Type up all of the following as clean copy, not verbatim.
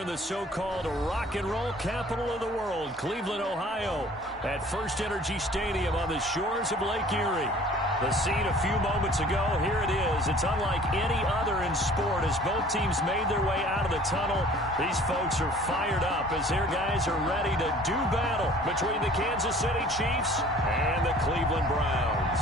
here in the so-called rock and roll capital of the world, Cleveland, Ohio, at First Energy Stadium on the shores of Lake Erie. The scene a few moments ago, here it is. It's unlike any other in sport as both teams made their way out of the tunnel. These folks are fired up as their guys are ready to do battle between the Kansas City Chiefs and the Cleveland Browns.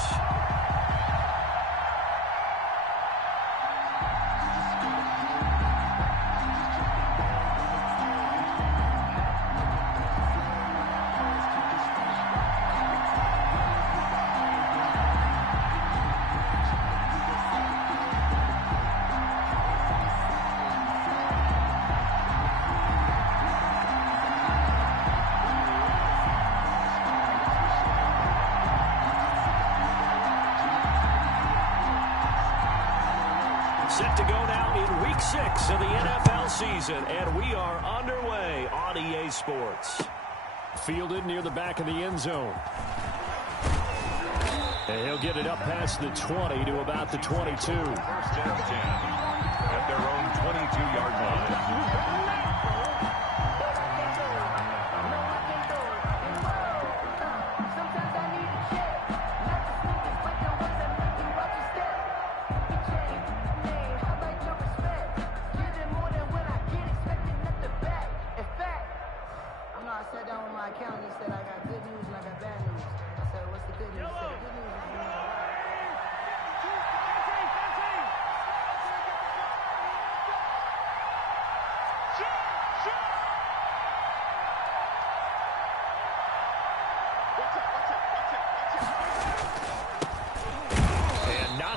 Set to go now in Week 6 of the NFL season, and we are underway on EA Sports. Fielded near the back of the end zone. And he'll get it up past the 20 to about the 22. First and 10 at their own 22-yard line.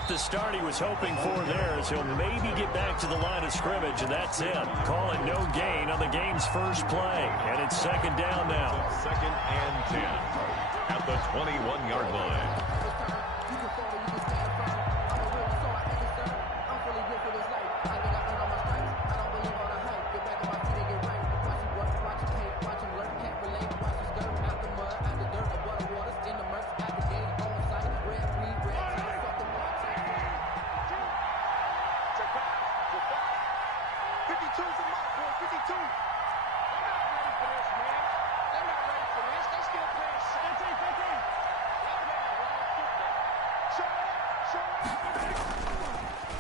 The start he was hoping for there as he'll maybe get back to the line of scrimmage, and that's it. Call it no gain on the game's first play, and it's second down now. Second and 10 at the 21-yard line.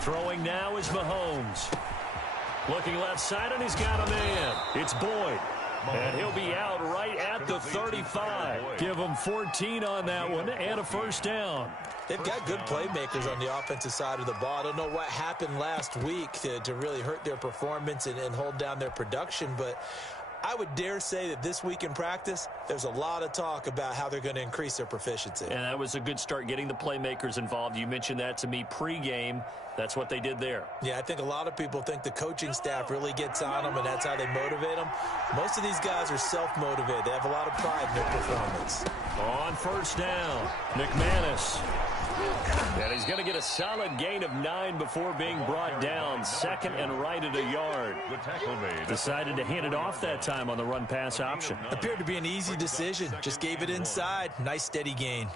Throwing now is Mahomes. Looking left side, and he's got a man. It's Boyd. And he'll be out right at the 35. Give him 14 on that one and a first down. They've got good playmakers on the offensive side of the ball. I don't know what happened last week to really hurt their performance and hold down their production, but I would dare say that this week in practice, there's a lot of talk about how they're going to increase their proficiency. And that was a good start, getting the playmakers involved. You mentioned that to me pregame. That's what they did there. Yeah, I think a lot of people think the coaching staff really gets on them, and that's how they motivate them. Most of these guys are self-motivated. They have a lot of pride in their performance. On first down, McManus. And he's going to get a solid gain of 9 before being brought down. Second and right at a yard. Decided to hand it off that time on the run-pass option. Appeared to be an easy decision. Just gave it inside. Nice steady gain.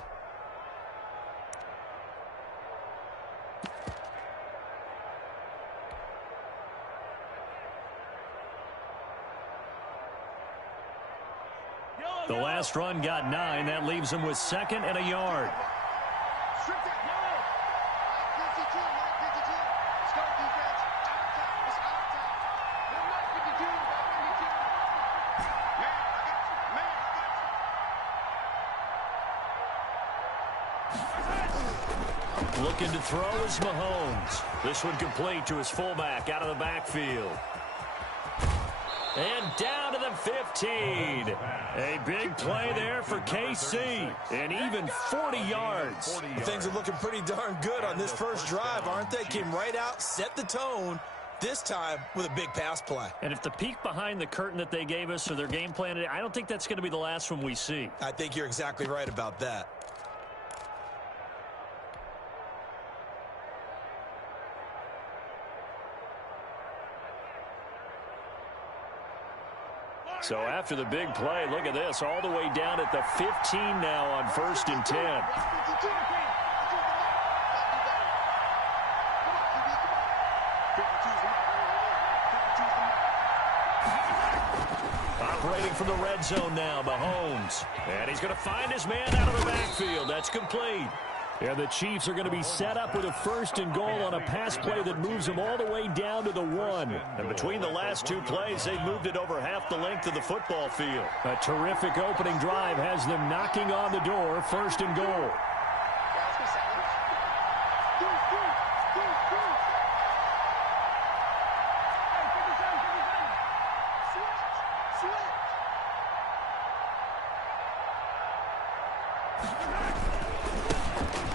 The last run got 9. That leaves him with second and a yard. Looking to throw is Mahomes. This one complete to his fullback out of the backfield. And down to the 15. A big play there for KC. And even 40 yards. Things are looking pretty darn good on this first drive, aren't they? Came right out, set the tone, this time with a big pass play. And if the peek behind the curtain that they gave us or their game plan, I don't think that's going to be the last one we see. I think you're exactly right about that. So after the big play, look at this, all the way down at the 15 now on first and 10. operating from the red zone now, Mahomes. And he's going to find his man out of the backfield. That's complete. And the Chiefs are going to be set up with a 1st and goal on a pass play that moves them all the way down to the 1. And between the last 2 plays, they've moved it over half the length of the football field. A terrific opening drive has them knocking on the door, 1st and goal.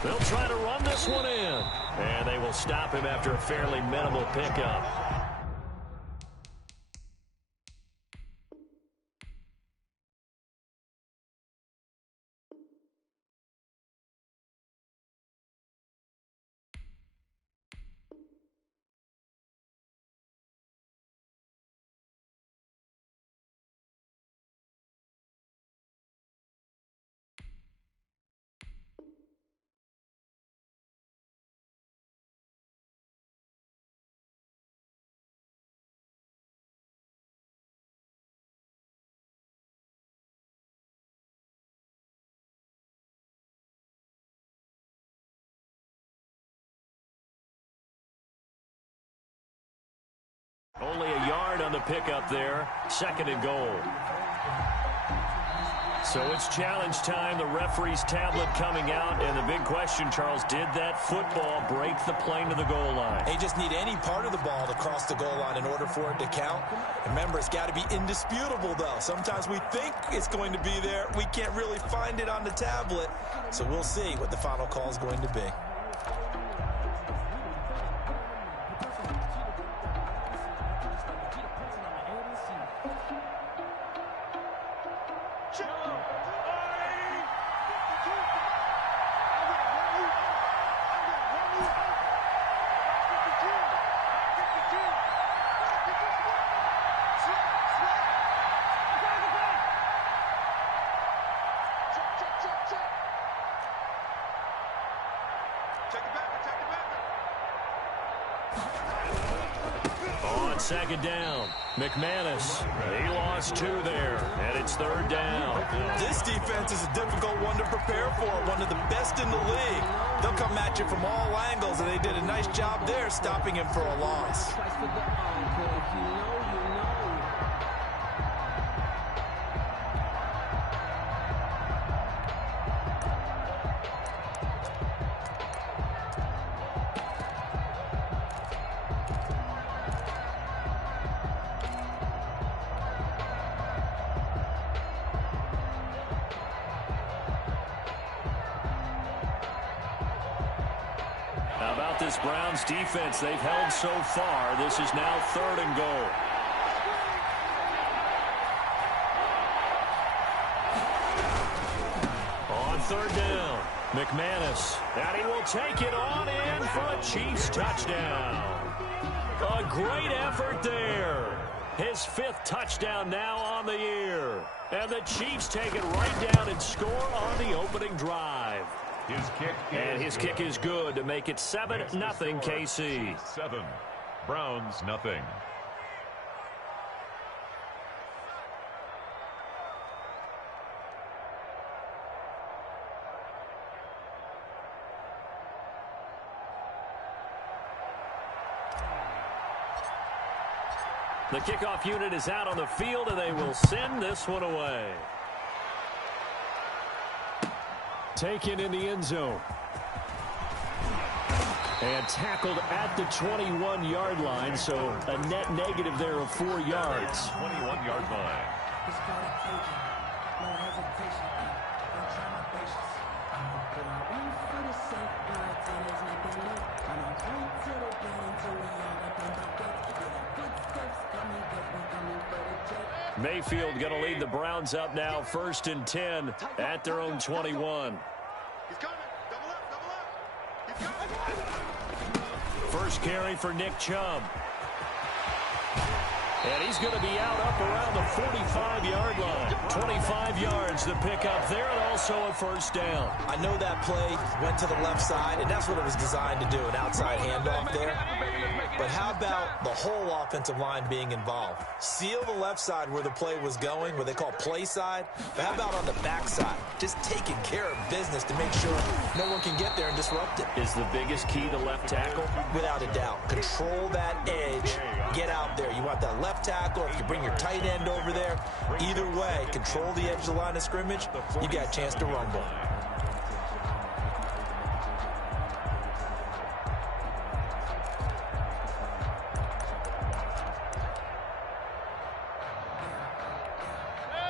They'll try to run this one in. And they will stop him after a fairly minimal pickup. Only a yard on the pickup there. 2nd and goal. So it's challenge time. The referee's tablet coming out. And the big question, Charles, did that football break the plane to the goal line? They just need any part of the ball to cross the goal line in order for it to count. Remember, it's got to be indisputable, though. Sometimes we think it's going to be there. We can't really find it on the tablet. So we'll see what the final call is going to be. On 2nd down, McManus. He lost 2 there, and it's 3rd down. This defense is a difficult one to prepare for, one of the best in the league. They'll come at you from all angles, and they did a nice job there stopping him for a loss. How about this Browns defense they've held so far? This is now 3rd and goal. On 3rd down, McManus. And he will take it on in for a Chiefs touchdown. A great effort there. His 5th touchdown now on the year. And the Chiefs take it right down and score on the opening drive. His kick is good to make it 7-0 KC. 7. Browns nothing. The kickoff unit is out on the field, and they will send this one away. Taken in the end zone. And tackled at the 21-yard line, so a net negative there of 4 yards. 21-yard line. Mayfield going to lead the Browns up now, 1st and 10 at their own 21. First carry for Nick Chubb. And he's going to be out up around the 45-yard line. 25 yards to pick up there, and also a first down. I know that play went to the left side, and that's what it was designed to do, an outside handoff there. But how about the whole offensive line being involved? Seal the left side where the play was going, what they call play side. But how about on the back side? Just taking care of business to make sure no one can get there and disrupt it. Is the biggest key the left tackle? Without a doubt. Control that edge. Get out there. You want that left tackle. If you bring your tight end over there, either way, control the edge of the line of scrimmage, you got a chance to rumble.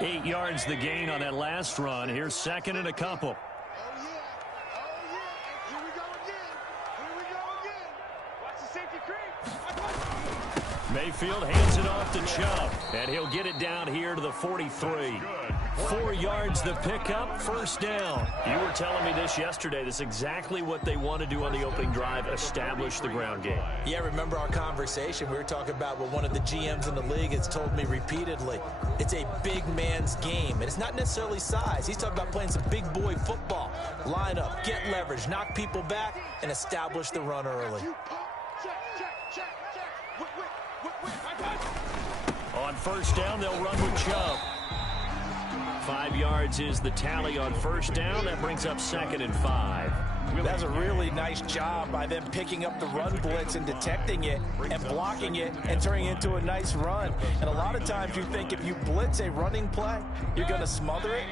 Eight yards the gain on that last run. Here's second and a couple. Mayfield hands it off to Chubb, and he'll get it down here to the 43. 4 yards the pickup, first down. You were telling me this yesterday. This is exactly what they want to do on the opening drive, establish the ground game. Yeah, remember our conversation? We were talking about what one of the GMs in the league has told me repeatedly. It's a big man's game, and it's not necessarily size. He's talking about playing some big boy football. Line up, get leverage, knock people back, and establish the run early. On first down, they'll run with Chubb. 5 yards is the tally on first down. That brings up second and 5. That's a really nice job by them picking up the run blitz and detecting it and blocking it and turning it into a nice run. And a lot of times you think if you blitz a running play, you're going to smother it.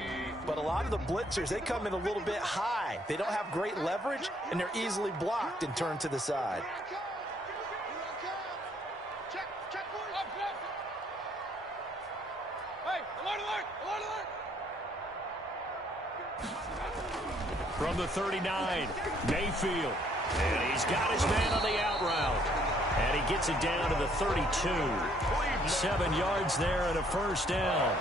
But a lot of the blitzers, they come in a little bit high. They don't have great leverage, and they're easily blocked and turned to the side. From the 39, Mayfield. And he's got his man on the out route. And he gets it down to the 32. 7 yards there and a first down.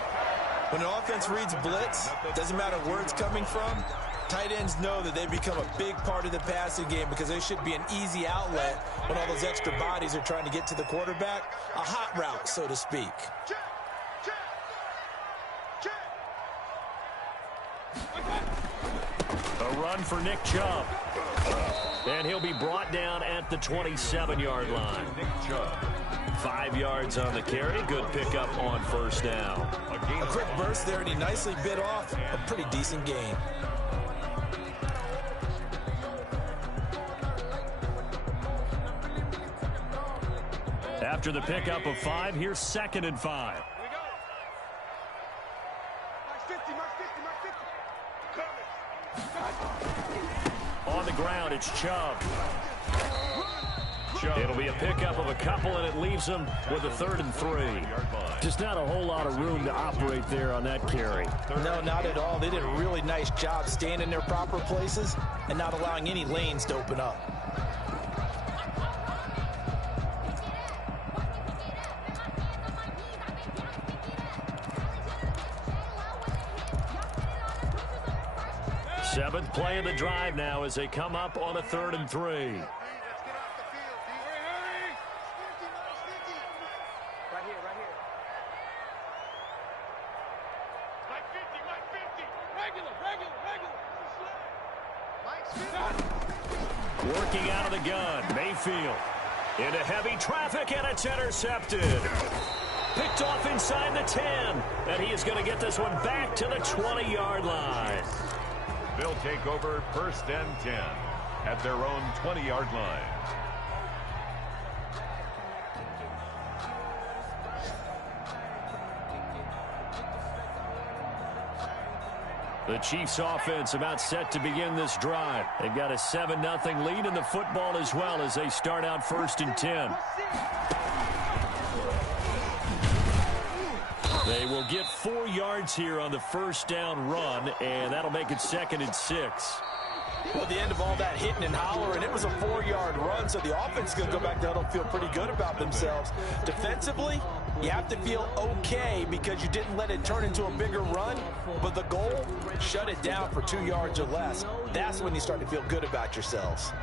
When an offense reads blitz, doesn't matter where it's coming from, tight ends know that they become a big part of the passing game because they should be an easy outlet when all those extra bodies are trying to get to the quarterback. A hot route, so to speak. A run for Nick Chubb. And he'll be brought down at the 27-yard line. 5 yards on the carry. Good pickup on first down. A quick burst there, and he nicely bit off a pretty decent gain. After the pickup of 5, here's second and 5. On the ground, it's Chubb. It'll be a pickup of a couple, and it leaves them with a 3rd and 3. Just not a whole lot of room to operate there on that carry. No, not at all. They did a really nice job staying in their proper places and not allowing any lanes to open up. Seventh play of the drive now as they come up on a 3rd and 3. Working out of the gun, Mayfield. Into heavy traffic, and it's intercepted. Picked off inside the 10. And he is going to get this one back to the 20-yard line. They'll take over 1st and 10 at their own 20-yard line. The Chiefs offense about set to begin this drive. They've got a 7-0 lead in the football as well as they start out 1st and 10. They will get 4 yards here on the first down run, and that'll make it 2nd and 6. Well, at the end of all that hitting and hollering, it was a 4-yard run, so the offense is going to go back down and feel pretty good about themselves. Defensively, you have to feel okay because you didn't let it turn into a bigger run, but the goal, shut it down for 2 yards or less. That's when you start to feel good about yourselves.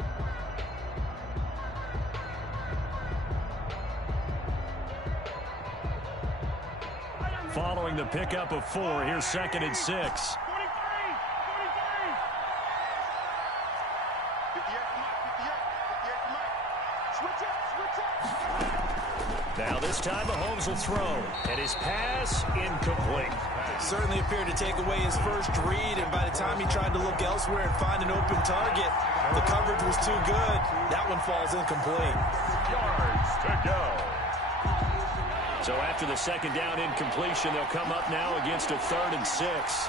following the pickup of 4. Here's 2nd and 6. Now this time Mahomes will throw, and his pass incomplete. Certainly appeared to take away his first read, and by the time he tried to look elsewhere and find an open target, the coverage was too good. That one falls incomplete. Yards to go. So after the 2nd down incompletion, they'll come up now against a 3rd and 6.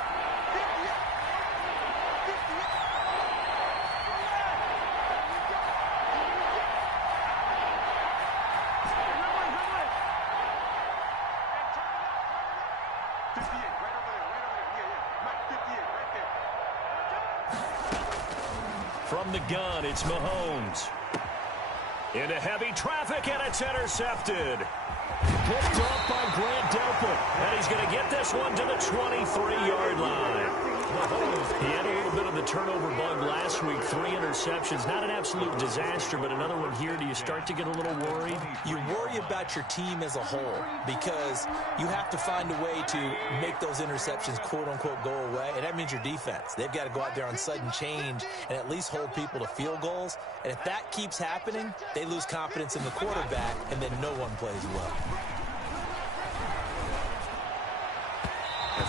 From the gun, it's Mahomes. Into heavy traffic, and it's intercepted. Picked off by Grant Delpit. And he's going to get this one to the 23-yard line. He had a little bit of the turnover bug last week. 3 interceptions. Not an absolute disaster, but another one here. Do you start to get a little worried? You worry about your team as a whole because you have to find a way to make those interceptions, quote-unquote, go away. And that means your defense. They've got to go out there on sudden change and at least hold people to field goals. And if that keeps happening, they lose confidence in the quarterback, and then no one plays well.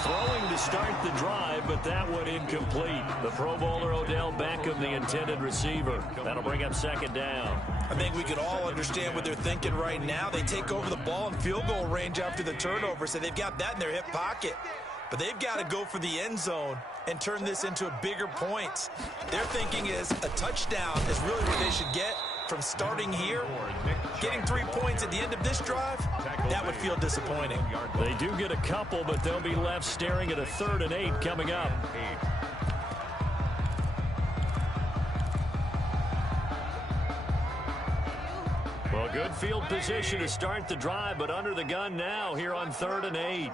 Throwing to start the drive, but that one incomplete. The Pro Bowler Odell Beckham, the intended receiver. That'll bring up 2nd down. I think we can all understand what they're thinking right now. They take over the ball in field goal range after the turnover, so they've got that in their hip pocket. But they've got to go for the end zone and turn this into a bigger points. Their thinking is a touchdown is really what they should get from starting here. Getting 3 points at the end of this drive, that would feel disappointing. They do get a couple, but they'll be left staring at a 3rd and 8 coming up. Well, good field position to start the drive, but under the gun now here on 3rd and 8.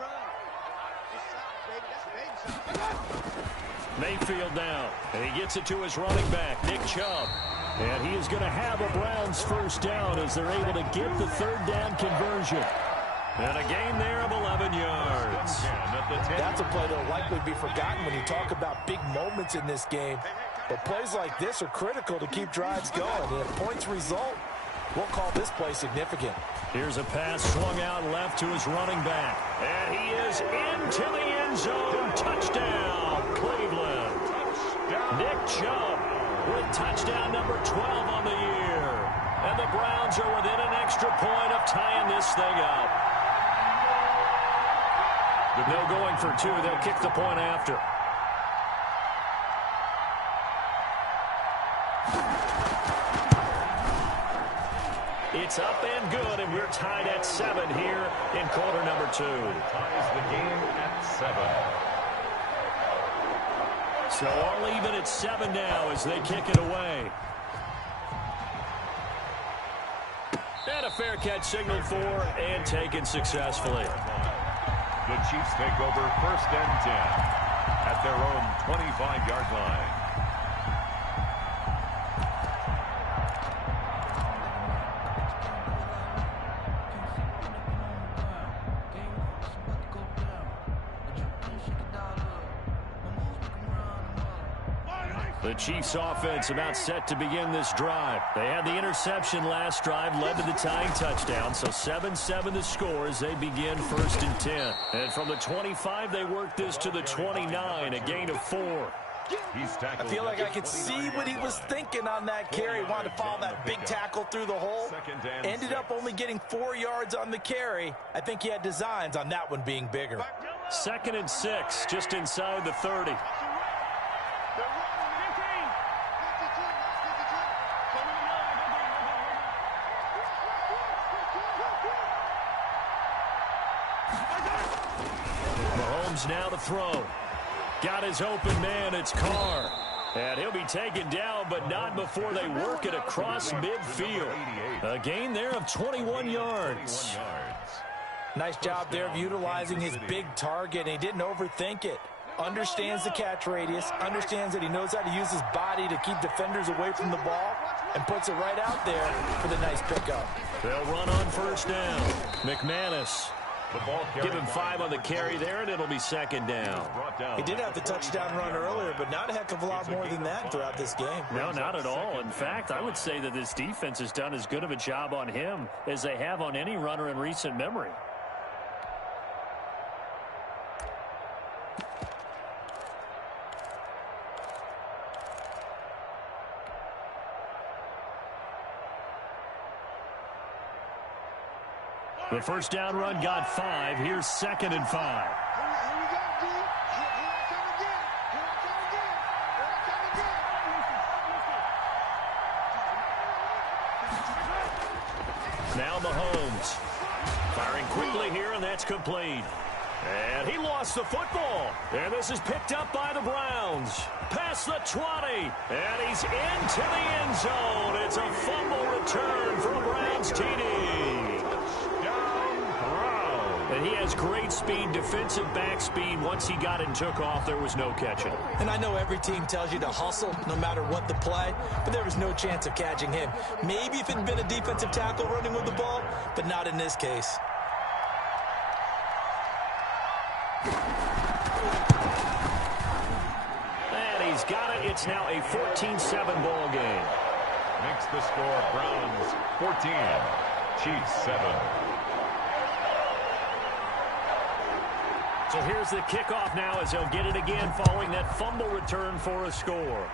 Mayfield now, and he gets it to his running back, Nick Chubb. And he is going to have a Browns 1st down as they're able to get the 3rd down conversion. And a gain there of 11 yards. That's a play that will likely be forgotten when you talk about big moments in this game. But plays like this are critical to keep drives going. And if points result, we'll call this play significant. Here's a pass swung out left to his running back. And he is into the end zone. Touchdown, Cleveland. Nick Chubb with touchdown number 12 on the year. And the Browns are within an extra point of tying this thing up. They're going for 2. They'll kick the point after. It's up and good, and we're tied at 7 here in quarter number 2. Ties the game at 7. So all even at 7 now as they kick it away. And a fair catch signaled for and taken successfully. The Chiefs take over 1st and 10 at their own 25-yard line. The Chiefs offense about set to begin this drive. They had the interception last drive, led to the tying touchdown. So 7-7 the score as they begin 1st and 10. And from the 25, they work this to the 29, a gain of 4. I feel like I could see what he was thinking on that carry. Wanted to follow that big tackle through the hole. Ended up only getting 4 yards on the carry. I think he had designs on that one being bigger. 2nd and 6, just inside the 30. Mahomes now to throw. Got his open man, it's Carr. And he'll be taken down, but not before they work it across midfield. A gain there of 21 yards. Nice job there of utilizing his big target. He didn't overthink it. Understands the catch radius, understands that he knows how to use his body to keep defenders away from the ball, and puts it right out there for the nice pickup. They'll run on 1st down. McManus Give him 5 on the carry there, and it'll be second down. He did have the touchdown run earlier, but not a heck of a lot more than that throughout this game. No, not at all. In fact, I would say that this defense has done as good of a job on him as they have on any runner in recent memory. The first down run got 5. Here's 2nd and 5. Now Mahomes firing quickly here, and that's complete. And he lost the football. And this is picked up by the Browns. Past the 20. And he's into the end zone. It's a fumble return for a Browns TD. And he has great speed, defensive back speed. Once he got it and took off, there was no catching. And I know every team tells you to hustle no matter what the play, but there was no chance of catching him. Maybe if it had been a defensive tackle running with the ball, but not in this case. And he's got it. It's now a 14-7 ball game. Makes the score Browns 14, Chiefs 7. So here's the kickoff now as he'll get it again following that fumble return for a score.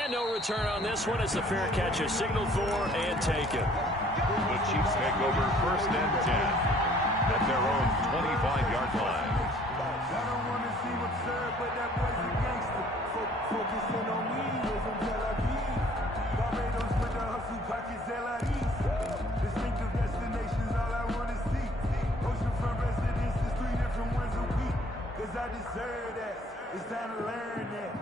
And no return on this one as the fair catch is signaled for and taken. The Chiefs take over 1st and 10 at their own 25-yard line. I don't want to see what's served, but that boy's a gangster. Focusing on me, from Tel Aviv. Barbados with the hustle, pockets LIEs. Distinctive destinations, all I want to see. Oceanfront residences, 3 different ones a week. Cause I deserve that. It's time to learn that.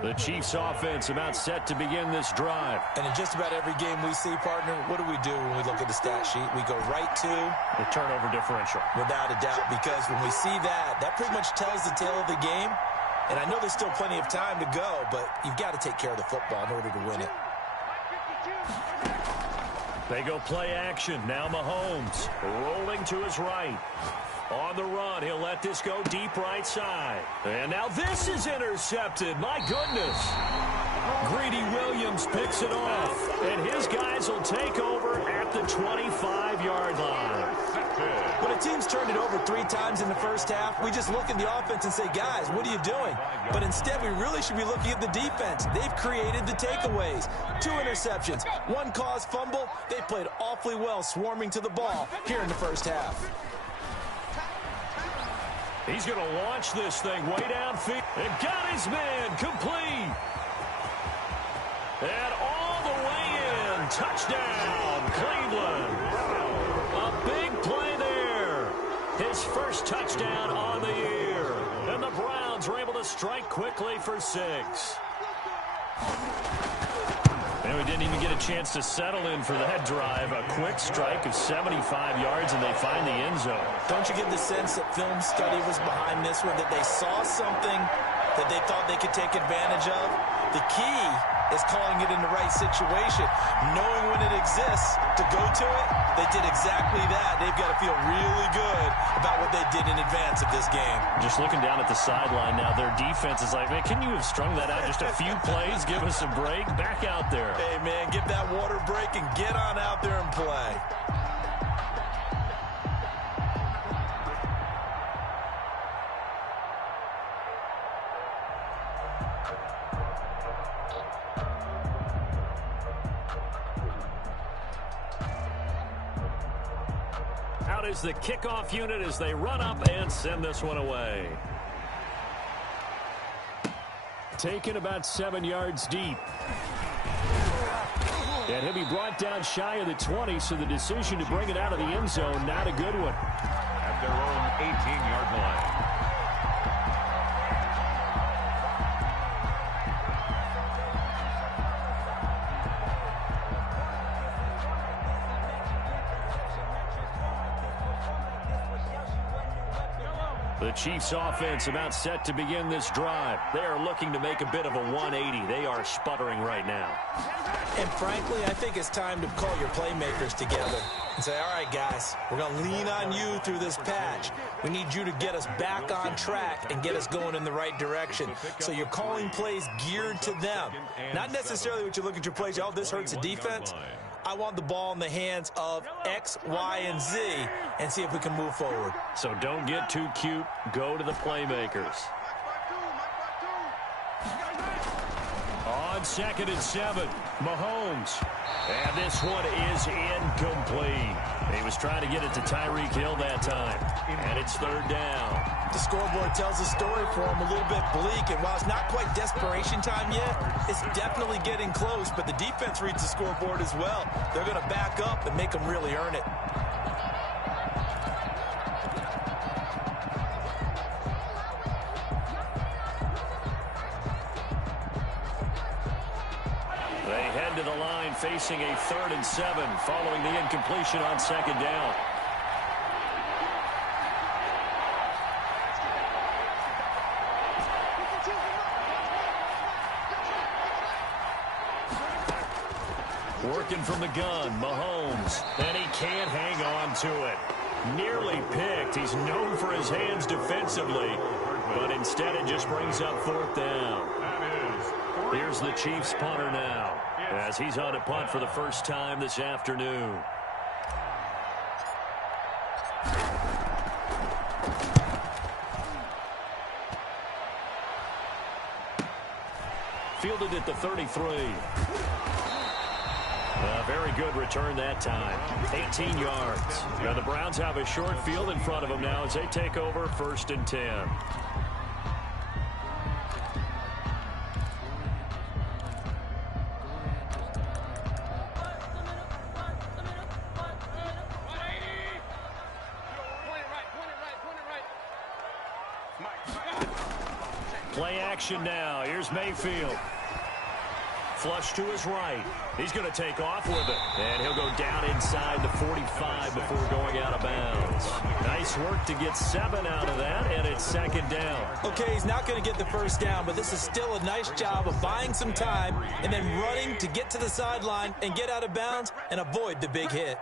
The Chiefs offense about set to begin this drive. And in just about every game we see, partner, what do we do when we look at the stat sheet? We go right to the turnover differential. Without a doubt, because when we see that, that pretty much tells the tale of the game. And I know there's still plenty of time to go, but you've got to take care of the football in order to win it. They go play action. Now Mahomes rolling to his right. On the run, he'll let this go deep right side. And now this is intercepted. My goodness. Greedy Williams picks it off. And his guys will take over at the 25-yard line. When a team's turned it over 3 times in the first half, we just look at the offense and say, guys, what are you doing? But instead, we really should be looking at the defense. They've created the takeaways. 2 interceptions, 1 caused fumble. They played awfully well swarming to the ball here in the first half. He's going to launch this thing way downfield. And got his man complete. And all the way in. Touchdown, Cleveland. A big play there. His first touchdown on the year. And the Browns were able to strike quickly for 6. And we didn't even get a chance to settle in for that drive. A quick strike of 75 yards, and they find the end zone. Don't you get the sense that film study was behind this one, that they saw something that they thought they could take advantage of? The key is calling it in the right situation, knowing when it exists to go to it. They did exactly that. They've got to feel really good about what they did in advance of this game. Just looking down at the sideline now, their defense is like, man, can you have strung that out just a few plays? Give us a break. Back out there. Hey, man, give that water break and get on out there and play. Out is the kickoff unit as they run up and send this one away. Taken about 7 yards deep. And he'll be brought down shy of the 20, so the decision to bring it out of the end zone, not a good one. At their own 18-yard line. The Chiefs offense about set to begin this drive. They are looking to make a bit of a 180. They are sputtering right now. And frankly, I think it's time to call your playmakers together. and say, all right, guys, we're going to lean on you through this patch. We need you to get us back on track and get us going in the right direction. So you're calling plays geared to them. Not necessarily what you look at your plays, oh, this hurts the defense. I want the ball in the hands of X, Y, and Z and see if we can move forward. So don't get too cute. Go to the playmakers. On 2nd and 7, Mahomes. And this one is incomplete. He was trying to get it to Tyreek Hill that time. And it's 3rd down. The scoreboard tells the story for him a little bit bleak, and while it's not quite desperation time yet, it's definitely getting close, but the defense reads the scoreboard as well. They're going to back up and make them really earn it. They head to the line facing a 3rd and 7 following the incompletion on 2nd down. Working from the gun, Mahomes, and he can't hang on to it. Nearly picked. He's known for his hands defensively, but instead it just brings up 4th down. Here's the Chiefs punter now, as he's on a punt for the first time this afternoon. Fielded at the 33. A very good return that time. 18 yards. Now the Browns have a short field in front of them now as they take over 1st and 10. Play action now. Here's Mayfield. Flush to his right. He's going to take off with it. And he'll go down inside the 45 before going out of bounds. Nice work to get 7 out of that, and it's 2nd down. Okay, he's not going to get the 1st down, but this is still a nice job of buying some time and then running to get to the sideline and get out of bounds and avoid the big hit.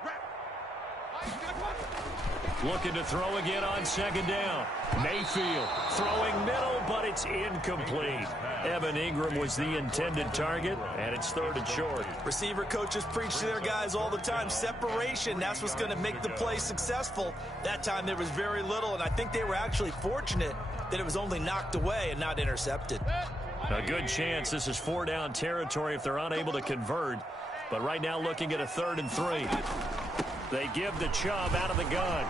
Looking to throw again on 2nd down. Mayfield throwing middle, but it's incomplete. Evan Ingram was the intended target, and it's 3rd and short. Receiver coaches preach to their guys all the time. Separation, that's what's going to make the play successful. That time there was very little, and I think they were actually fortunate that it was only knocked away and not intercepted. A good chance this is 4-down territory if they're unable to convert. But right now looking at a 3rd and 3. They give the Chubb out of the gun.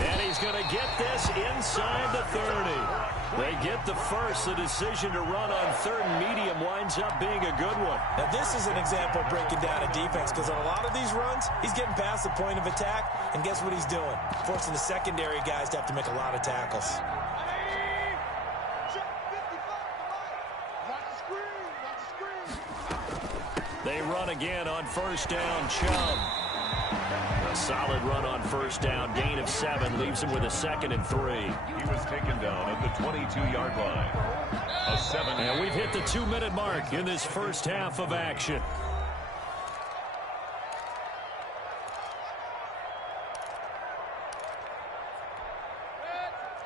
And he's going to get this inside the 30. They get the first. The decision to run on 3rd and medium winds up being a good one. Now, this is an example of breaking down a defense because on a lot of these runs, he's getting past the point of attack, and guess what he's doing? Forcing the secondary guys to have to make a lot of tackles. They run again on 1st down. Chubb. A solid run on 1st down. Gain of 7 leaves him with a 2nd and 3. He was taken down at the 22-yard line. A 7. And we've hit the 2-minute mark in this first half of action.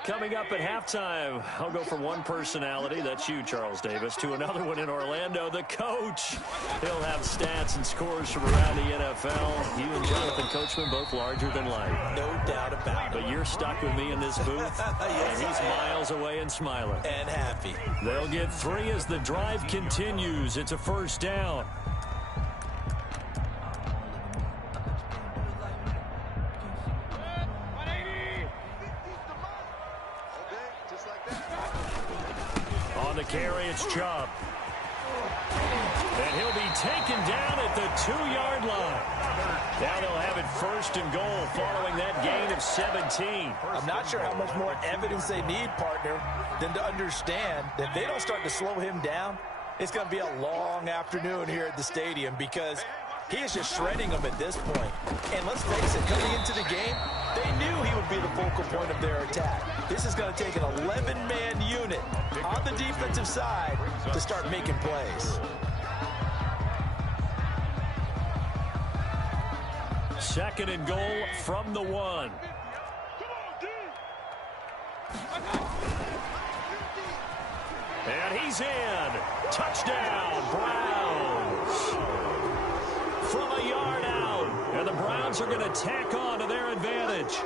Coming up at halftime, I'll go from one personality, that's you, Charles Davis, to another one in Orlando, the coach. He'll have stats and scores from around the NFL. You and Jonathan Coachman both larger than life. No doubt about it. But you're stuck with me in this booth, Yes, and he's miles away and smiling. And happy. They'll get 3 as the drive continues. It's a 1st down. On the carry, it's Chubb. And he'll be taken down at the 2-yard line. Now they'll have it 1st and goal following that gain of 17. I'm not sure how much more evidence they need, partner, than to understand that if they don't start to slow him down, it's going to be a long afternoon here at the stadium because he is just shredding them at this point. And let's face it, coming into the game, they knew he would be the focal point of their attack. This is going to take an 11-man unit on the defensive side to start making plays. Second and goal from the 1. And he's in. Touchdown, Browns. From a yard out. And the Browns are going to tack on to their advantage.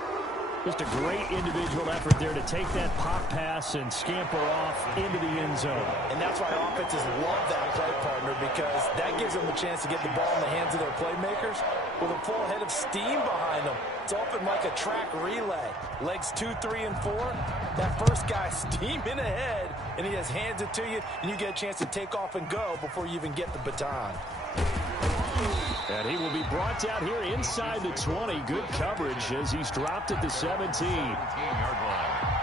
Just a great individual effort there to take that pop pass and scamper off into the end zone. And that's why offenses love that play, partner, because that gives them a chance to get the ball in the hands of their playmakers with a full head of steam behind them. It's often like a track relay. Legs 2, 3, and 4. That first guy steaming ahead, and he just hands it to you, and you get a chance to take off and go before you even get the baton. And he will be brought down here inside the 20. Good coverage as he's dropped at the 17. 17-yard line.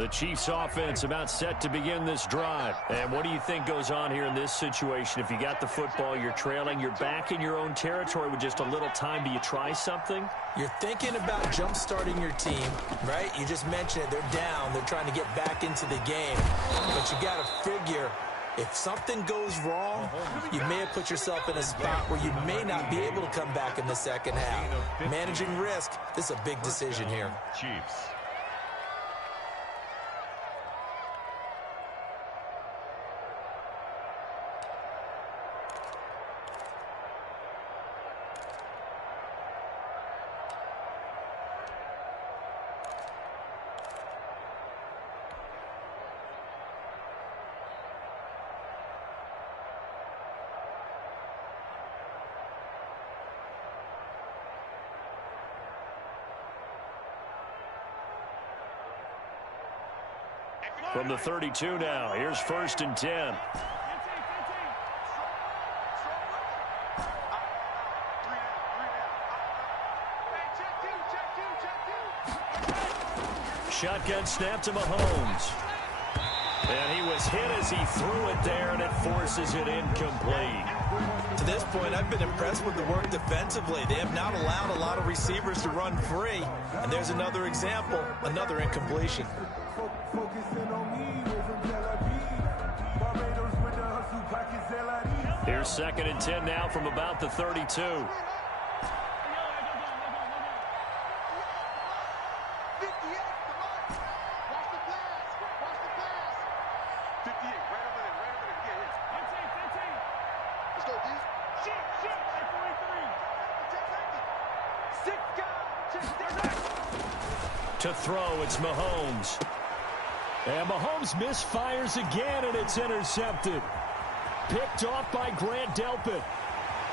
The Chiefs offense about set to begin this drive. And what do you think goes on here in this situation? If you got the football, you're trailing, you're back in your own territory with just a little time. Do you try something? You're thinking about jump-starting your team, right? You just mentioned it. They're down. They're trying to get back into the game. But you got to figure, if something goes wrong, you may have put yourself in a spot where you may not be able to come back in the second half. Managing risk, this is a big decision here. Chiefs. From the 32 now, here's 1st and 10. Shotgun snap to Mahomes. And he was hit as he threw it there, and it forces it incomplete. To this point, I've been impressed with the work defensively. They have not allowed a lot of receivers to run free. And there's another example, another incompletion. Here's 2nd and 10 now from about the 32. To throw, it's Mahomes. And Mahomes misfires again, and it's intercepted. Picked off by Grant Delpit.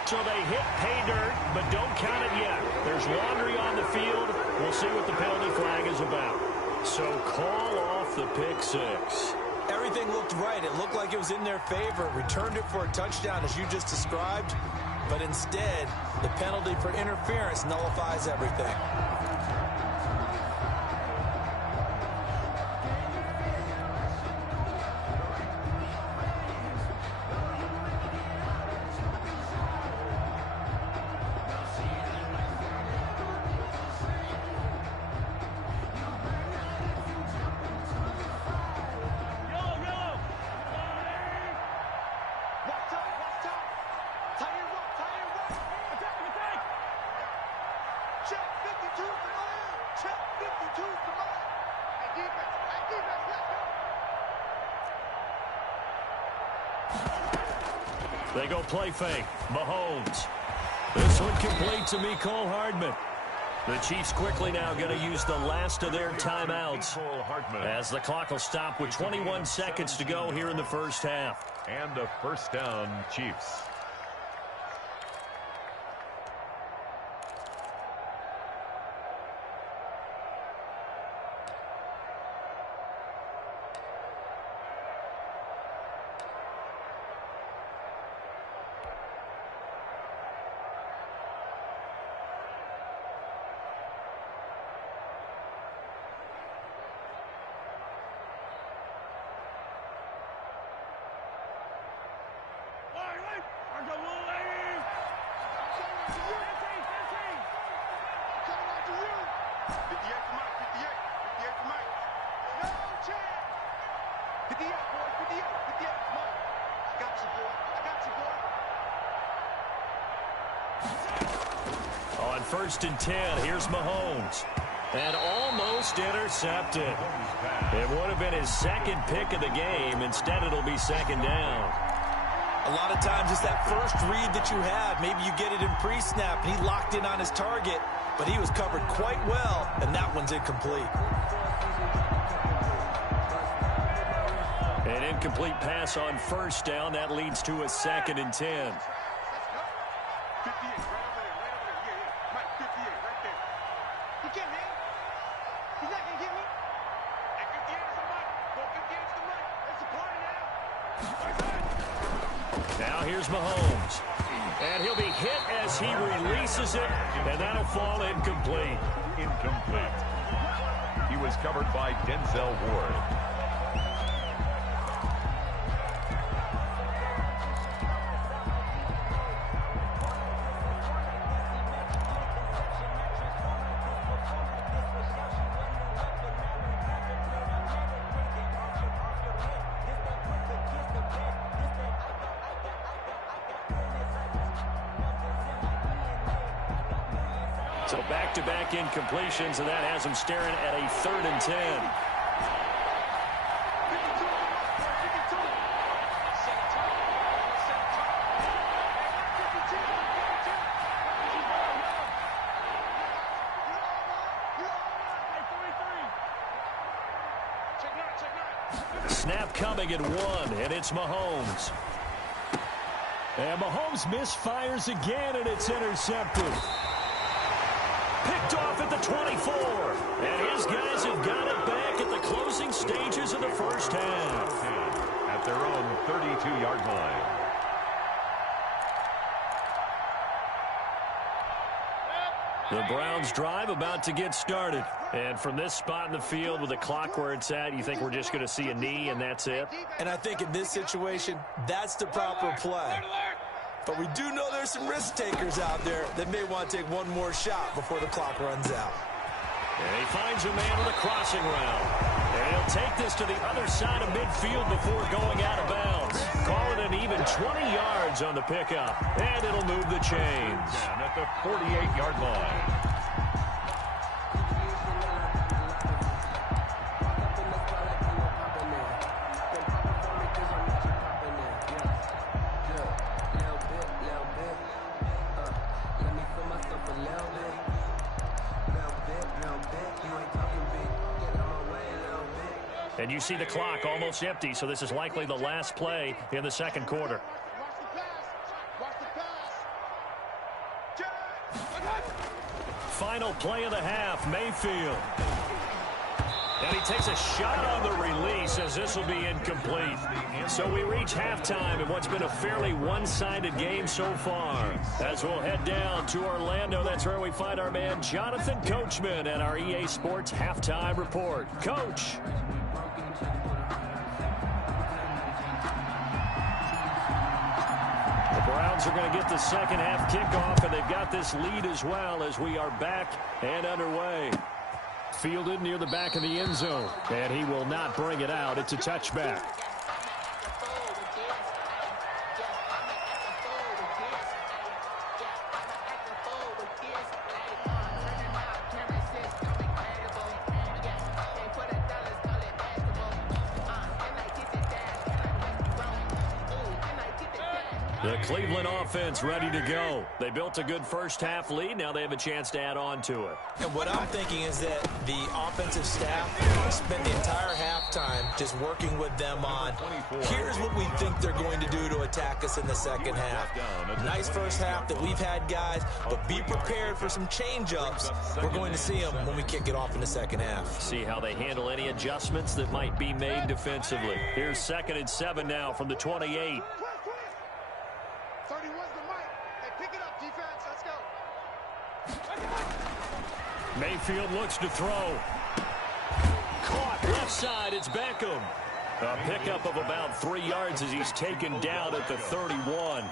So they hit pay dirt, but don't count it yet. There's laundry on the field. We'll see what the penalty flag is about. So call off the pick six. Everything looked right. It looked like it was in their favor. Returned it for a touchdown, as you just described. But instead, the penalty for interference nullifies everything. They go play fake. Mahomes. This one complete to Mecole Hardman. The Chiefs quickly now going to use the last of their timeouts as the clock will stop with 21 seconds to go here in the first half. And a first down, Chiefs. On 1st and 10, here's Mahomes. And almost intercepted. It would have been his second pick of the game. Instead, it'll be 2nd down. A lot of times it's that first read that you have. Maybe you get it in pre-snap, and he locked in on his target, but he was covered quite well, and that one's incomplete. An incomplete pass on 1st down. That leads to a 2nd and 10. Now here's Mahomes. And he'll be hit as he releases it, and that'll fall incomplete. Incomplete. He He was covered by Denzel Ward. So back-to-back incompletions, and that has him staring at a 3rd and 10. Snap coming at 1, and it's Mahomes. And Mahomes misfires again, and it's intercepted. Picked off at the 24. And his guys have got it back at the closing stages of the first half. At their own 32-yard line. The Browns drive about to get started. And from this spot in the field with the clock where it's at, you think we're just going to see a knee and that's it? And I think in this situation, that's the proper play. But we do know there's some risk takers out there that may want to take one more shot before the clock runs out. And he finds a man with a crossing route. And he'll take this to the other side of midfield before going out of bounds. Call it an even 20 yards on the pickup. And it'll move the chains. Down at the 48-yard line. And you see the clock almost empty, so this is likely the last play in the second quarter. Final play of the half, Mayfield. And he takes a shot on the release as this will be incomplete. So we reach halftime in what's been a fairly one-sided game so far. As we'll head down to Orlando, that's where we find our man Jonathan Coachman at our EA Sports Halftime Report. Coach. The Browns are going to get the second half kickoff, and they've got this lead as well as we are back and underway. Fielded near the back of the end zone, and he will not bring it out. It's a touchback. The Cleveland offense ready to go. They built a good first half lead. Now they have a chance to add on to it. And what I'm thinking is that the offensive staff spent the entire halftime just working with them on, here's what we think they're going to do to attack us in the second half. Nice first half that we've had, guys, but be prepared for some change-ups. We're going to see them when we kick it off in the second half. See how they handle any adjustments that might be made defensively. Here's 2nd and 7 now from the 28. Mayfield looks to throw. Caught left side. It's Beckham. A pickup of about 3 yards as he's taken down at the 31.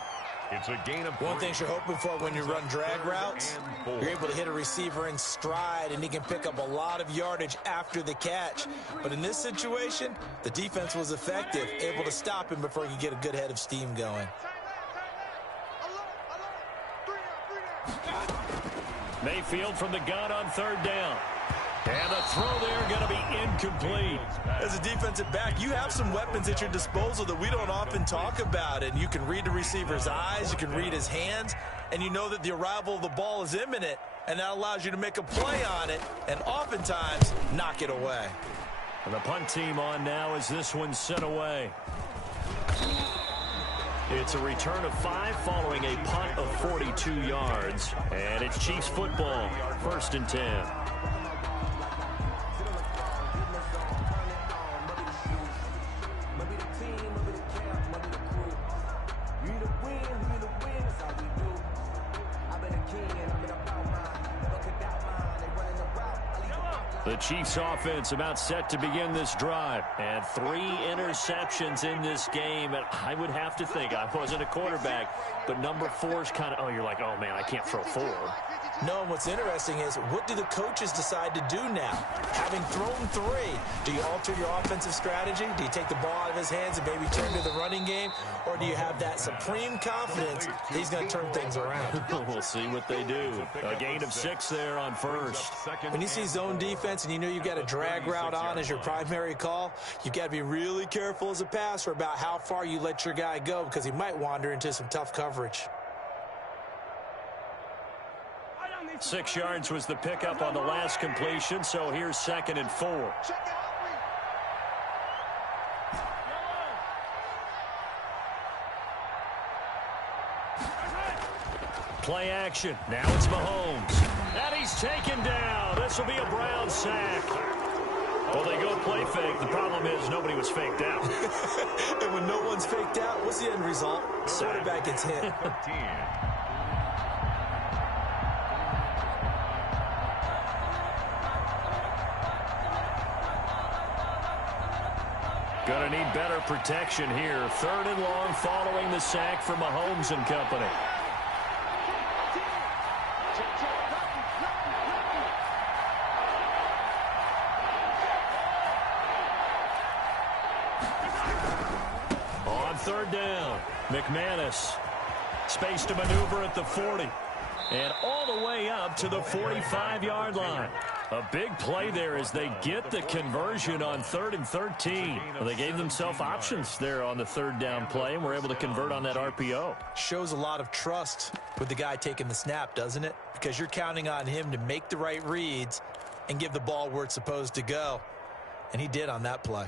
It's a gain of one thing you're hoping for when you run drag routes, you're able to hit a receiver in stride, and he can pick up a lot of yardage after the catch. But in this situation, the defense was effective, able to stop him before he could get a good head of steam going. Mayfield from the gun on 3rd down. And the throw there going to be incomplete. As a defensive back, you have some weapons at your disposal that we don't often talk about. And you can read the receiver's eyes, you can read his hands, and you know that the arrival of the ball is imminent. And that allows you to make a play on it and oftentimes knock it away. And the punt team on now as this one's sent away. It's a return of 5 following a punt of 42 yards. And it's Chiefs football, 1st and 10. The Chiefs offense about set to begin this drive. And 3 interceptions in this game. And I would have to think, I wasn't a quarterback, but number 4 is kind of, you're like, oh, man, I can't throw 4. No, and what's interesting is, what do the coaches decide to do now? Having thrown 3, do you alter your offensive strategy? Do you take the ball out of his hands and maybe turn to the running game? Or do you have that supreme confidence he's going to turn things around? We'll see what they do. A gain of 6 there on first. When you see zone defense and you know you've got a drag route on as your primary call, you've got to be really careful as a passer about how far you let your guy go, because he might wander into some tough coverage. 6 yards was the pickup on the last completion, so here's 2nd and 4. Play action. Now it's Mahomes. And he's taken down. This will be a Brown sack. Well, they go play fake. The problem is nobody was faked out. And when no one's faked out, what's the end result? Quarterback gets hit. Going to need better protection here. 3rd and long following the sack from Mahomes and company. On 3rd down, McManus. Space to maneuver at the 40. And all the way up to the 45-yard line. A big play there as they get the conversion on 3rd and 13. Well, they gave themselves options there on the 3rd down play and were able to convert on that RPO. Shows a lot of trust with the guy taking the snap, doesn't it? Because you're counting on him to make the right reads and give the ball where it's supposed to go. And he did on that play.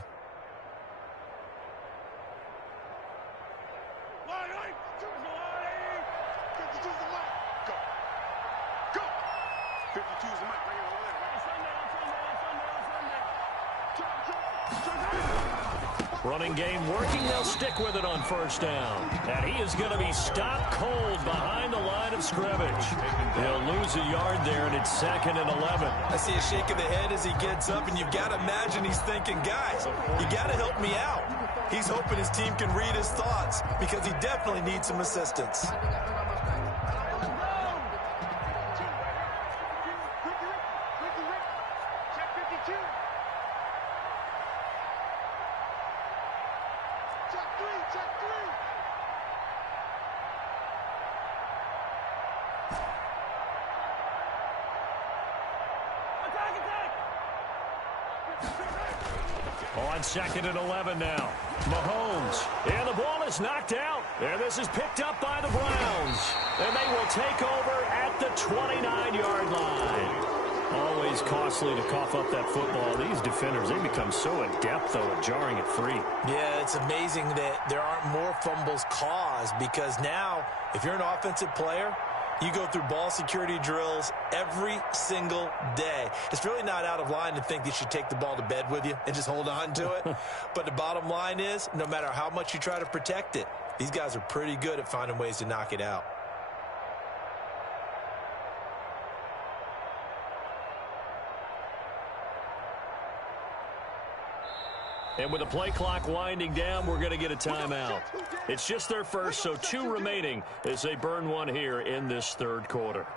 Running game working. They'll stick with it on 1st down. And he is going to be stopped cold behind the line of scrimmage. He'll lose a yard there, and it's 2nd and 11. I see a shake of the head as he gets up, and you've got to imagine he's thinking, guys, you got to help me out. He's hoping his team can read his thoughts because he definitely needs some assistance. On 2nd and 11 now. Mahomes. And the ball is knocked out. And this is picked up by the Browns. And they will take over at the 29-yard line. Always costly to cough up that football. These defenders, they become so adept, though, at jarring it free. Yeah, it's amazing that there aren't more fumbles caused, because now, if you're an offensive player, you go through ball security drills every single day. It's really not out of line to think that you should take the ball to bed with you and just hold on to it. But the bottom line is, no matter how much you try to protect it, these guys are pretty good at finding ways to knock it out. And with the play clock winding down, we're going to get a timeout. It's just their first, so 2 remaining as they burn one here in this 3rd quarter.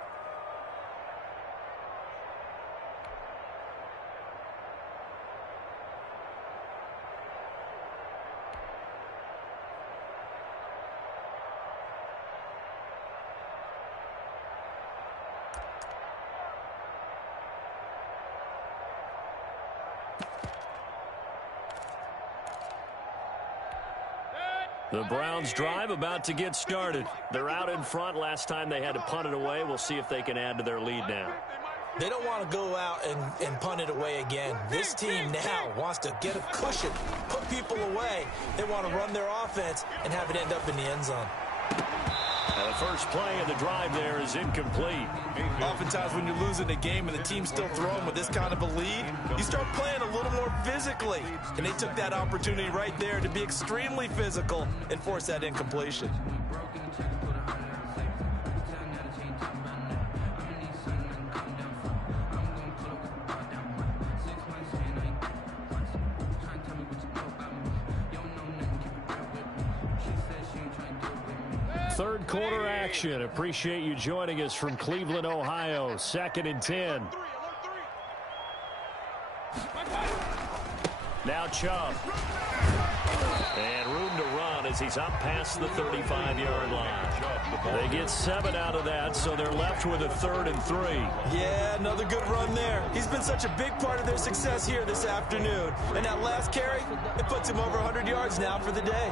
The Browns drive about to get started. They're out in front. Last time they had to punt it away. We'll see if they can add to their lead now. They don't want to go out and punt it away again. This team now wants to get a cushion, put people away. They want to run their offense and have it end up in the end zone. And the first play of the drive there is incomplete. Oftentimes when you're losing a game and the team's still throwing with this kind of a lead, you start playing a little more physically. And they took that opportunity right there to be extremely physical and force that incompletion. Third quarter action. Appreciate you joining us from Cleveland, Ohio. 2nd and 10. Now Chubb. And room to run as he's up past the 35-yard line. They get 7 out of that, so they're left with a 3rd and 3. Yeah, another good run there. He's been such a big part of their success here this afternoon. And that last carry, it puts him over 100 yards now for the day.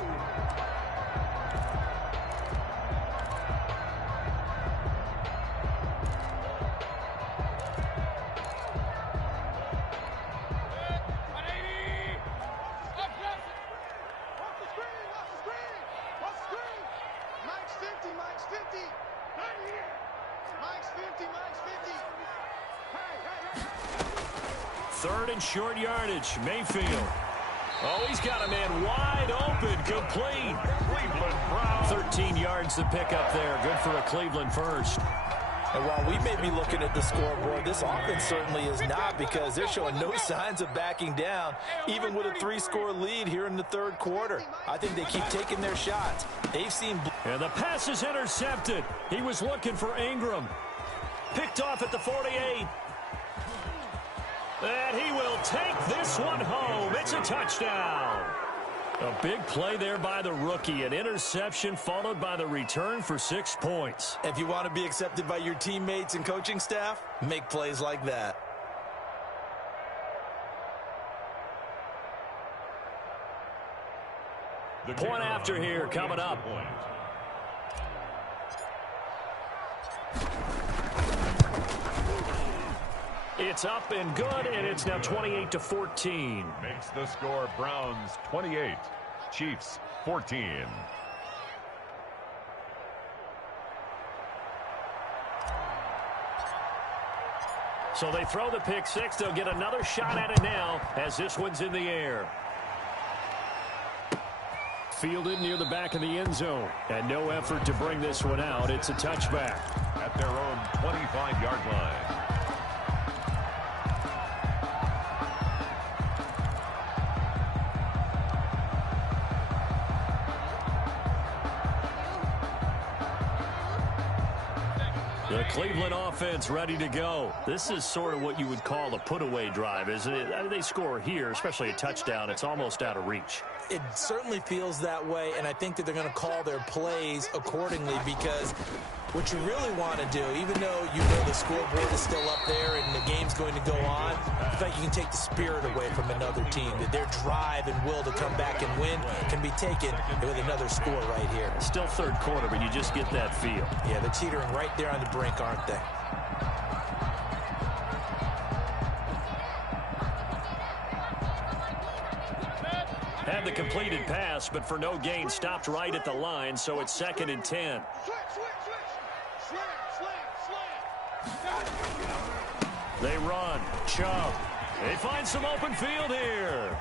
Third and short yardage. Mayfield. Oh, he's got a man wide open. Complete. Cleveland Browns. 13 yards to pick up there. Good for a Cleveland first. And while we may be looking at the scoreboard, this offense certainly is not, because they're showing no signs of backing down, even with a 3-score lead here in the third quarter. I think they keep taking their shots. They've seen... And the pass is intercepted. He was looking for Ingram. Picked off at the 48. And he will take this one home. It's a touchdown. A big play there by the rookie. An interception followed by the return for 6 points. If you want to be accepted by your teammates and coaching staff, make plays like that. Point after here coming up. It's up and good, and it's now 28-14. Makes the score Browns 28, Chiefs 14. So they throw the pick six. They'll get another shot at it now as this one's in the air. Fielded near the back of the end zone. And no effort to bring this one out. It's a touchback. At their own 25-yard line. The Cleveland offense ready to go. This is sort of what you would call a put-away drive, isn't it? I mean, they score here, especially a touchdown. It's almost out of reach. It certainly feels that way, and I think that they're going to call their plays accordingly, because what you really want to do, even though you know the scoreboard is still up there and the game's going to go on, I think you can take the spirit away from another team, that their drive and will to come back and win can be taken with another score right here. Still third quarter, but you just get that feel. Yeah, they're teetering right there on the brink, aren't they? Had the completed pass, but for no gain, stopped right at the line, so it's 2nd and 10. They run. Chubb. They find some open field here.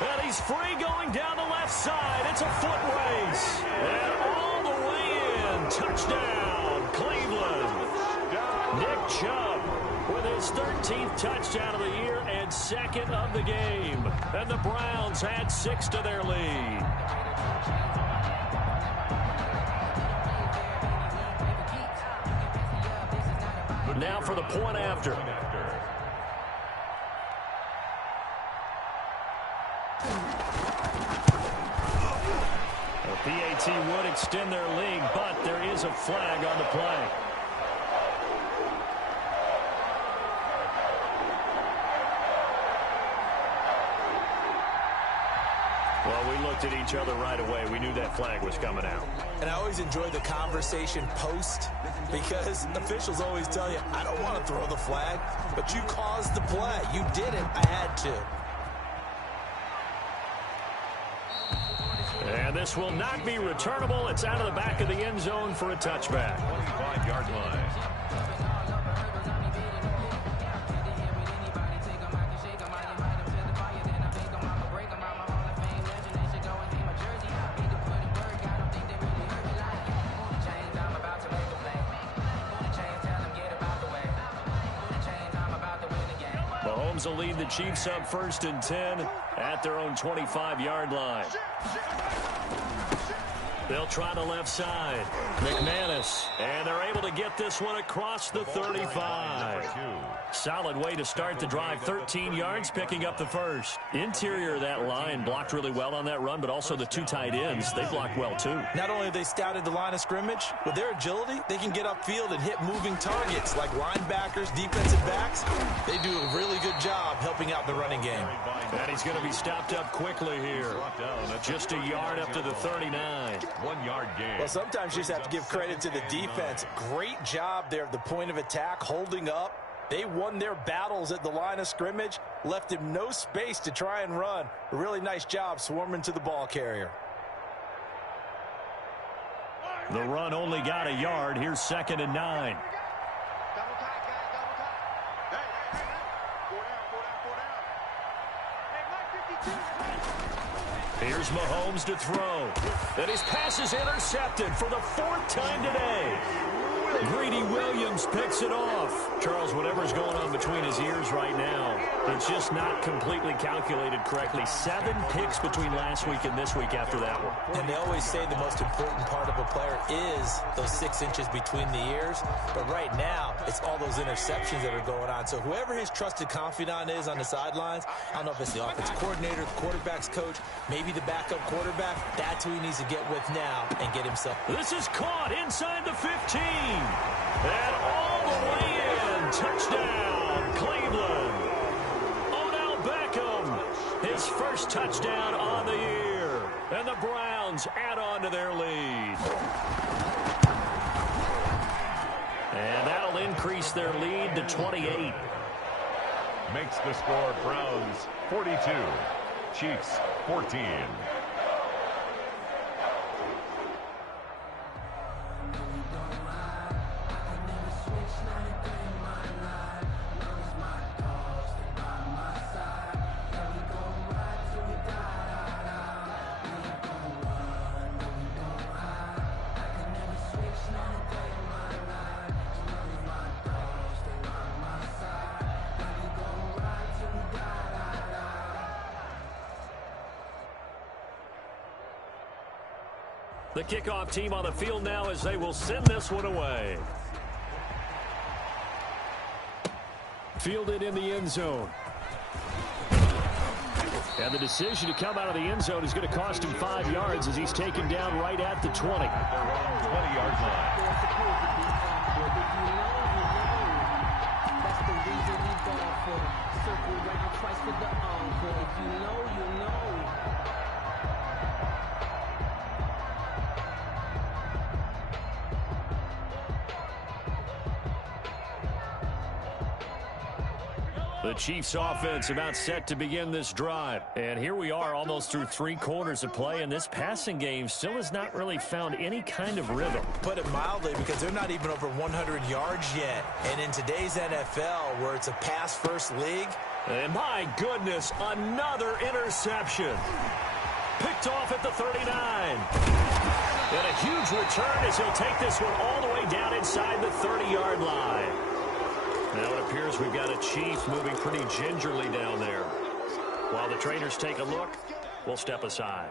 And he's free going down the left side. It's a foot race. And all the way in. Touchdown, Cleveland. Nick Chubb with his 13th touchdown of the year and 2nd of the game. And the Browns add 6 to their lead. Now for the point after. The PAT would extend their lead, but there is a flag on the play. Well, we looked at each other right away. We knew that flag was coming out. And I always enjoy the conversation post, because officials always tell you, I don't want to throw the flag, but you caused the play. You did it. I had to. And this will not be returnable. It's out of the back of the end zone for a touchback. 25-yard line. Mahomes will lead the Chiefs up 1st and 10 at at their own 25-yard line. They'll try the left side. McManus. And they're able to get this one across the 35. Solid way to start the drive. 13 yards, picking up the first. Interior of that line blocked really well on that run, but also the two tight ends, they blocked well too. Not only have they scouted the line of scrimmage, with their agility, they can get upfield and hit moving targets like linebackers, defensive backs. They do a really good job helping out the running game. And he's going to be stopped up quickly here. Just a yard up to the 39. 1 yard gain. Well, sometimes you just have to give credit to the defense. Great job there at the point of attack, holding up. They won their battles at the line of scrimmage, left him no space to try and run. A really nice job swarming to the ball carrier. The run only got a yard. Here's 2nd and 9. Here's Mahomes to throw. And his pass is intercepted for the 4th time today. Greedy Williams picks it off. Charles, whatever's going on between his ears right now, it's just not completely calculated correctly. 7 picks between last week and this week after that one. And they always say the most important part of a player is those 6 inches between the ears. But right now, it's all those interceptions that are going on. So whoever his trusted confidant is on the sidelines, I don't know if it's the offensive coordinator, the quarterback's coach, maybe the backup quarterback, that's who he needs to get with now and get himself. This is caught inside the 15. And all the way in. Touchdown, Cleveland. Odell Beckham, his first touchdown on the year. And the Browns add on to their lead. And that'll increase their lead to 28. Makes the score Browns 42, Chiefs 14. The kickoff team on the field now as they will send this one away. Fielded in the end zone. And the decision to come out of the end zone is going to cost him 5 yards as he's taken down right at the 20. At their own 20-yard line. That's the reason we ball for. Circle right twice for the encore. If you know, you know. The Chiefs offense about set to begin this drive. And here we are almost through 3 quarters of play, and this passing game still has not really found any kind of rhythm. Put it mildly, because they're not even over 100 yards yet. And in today's NFL, where it's a pass-first league. And my goodness, another interception. Picked off at the 39. And a huge return as he'll take this one all the way down inside the 30-yard line. Now it appears we've got a Chief moving pretty gingerly down there. While the trainers take a look, we'll step aside.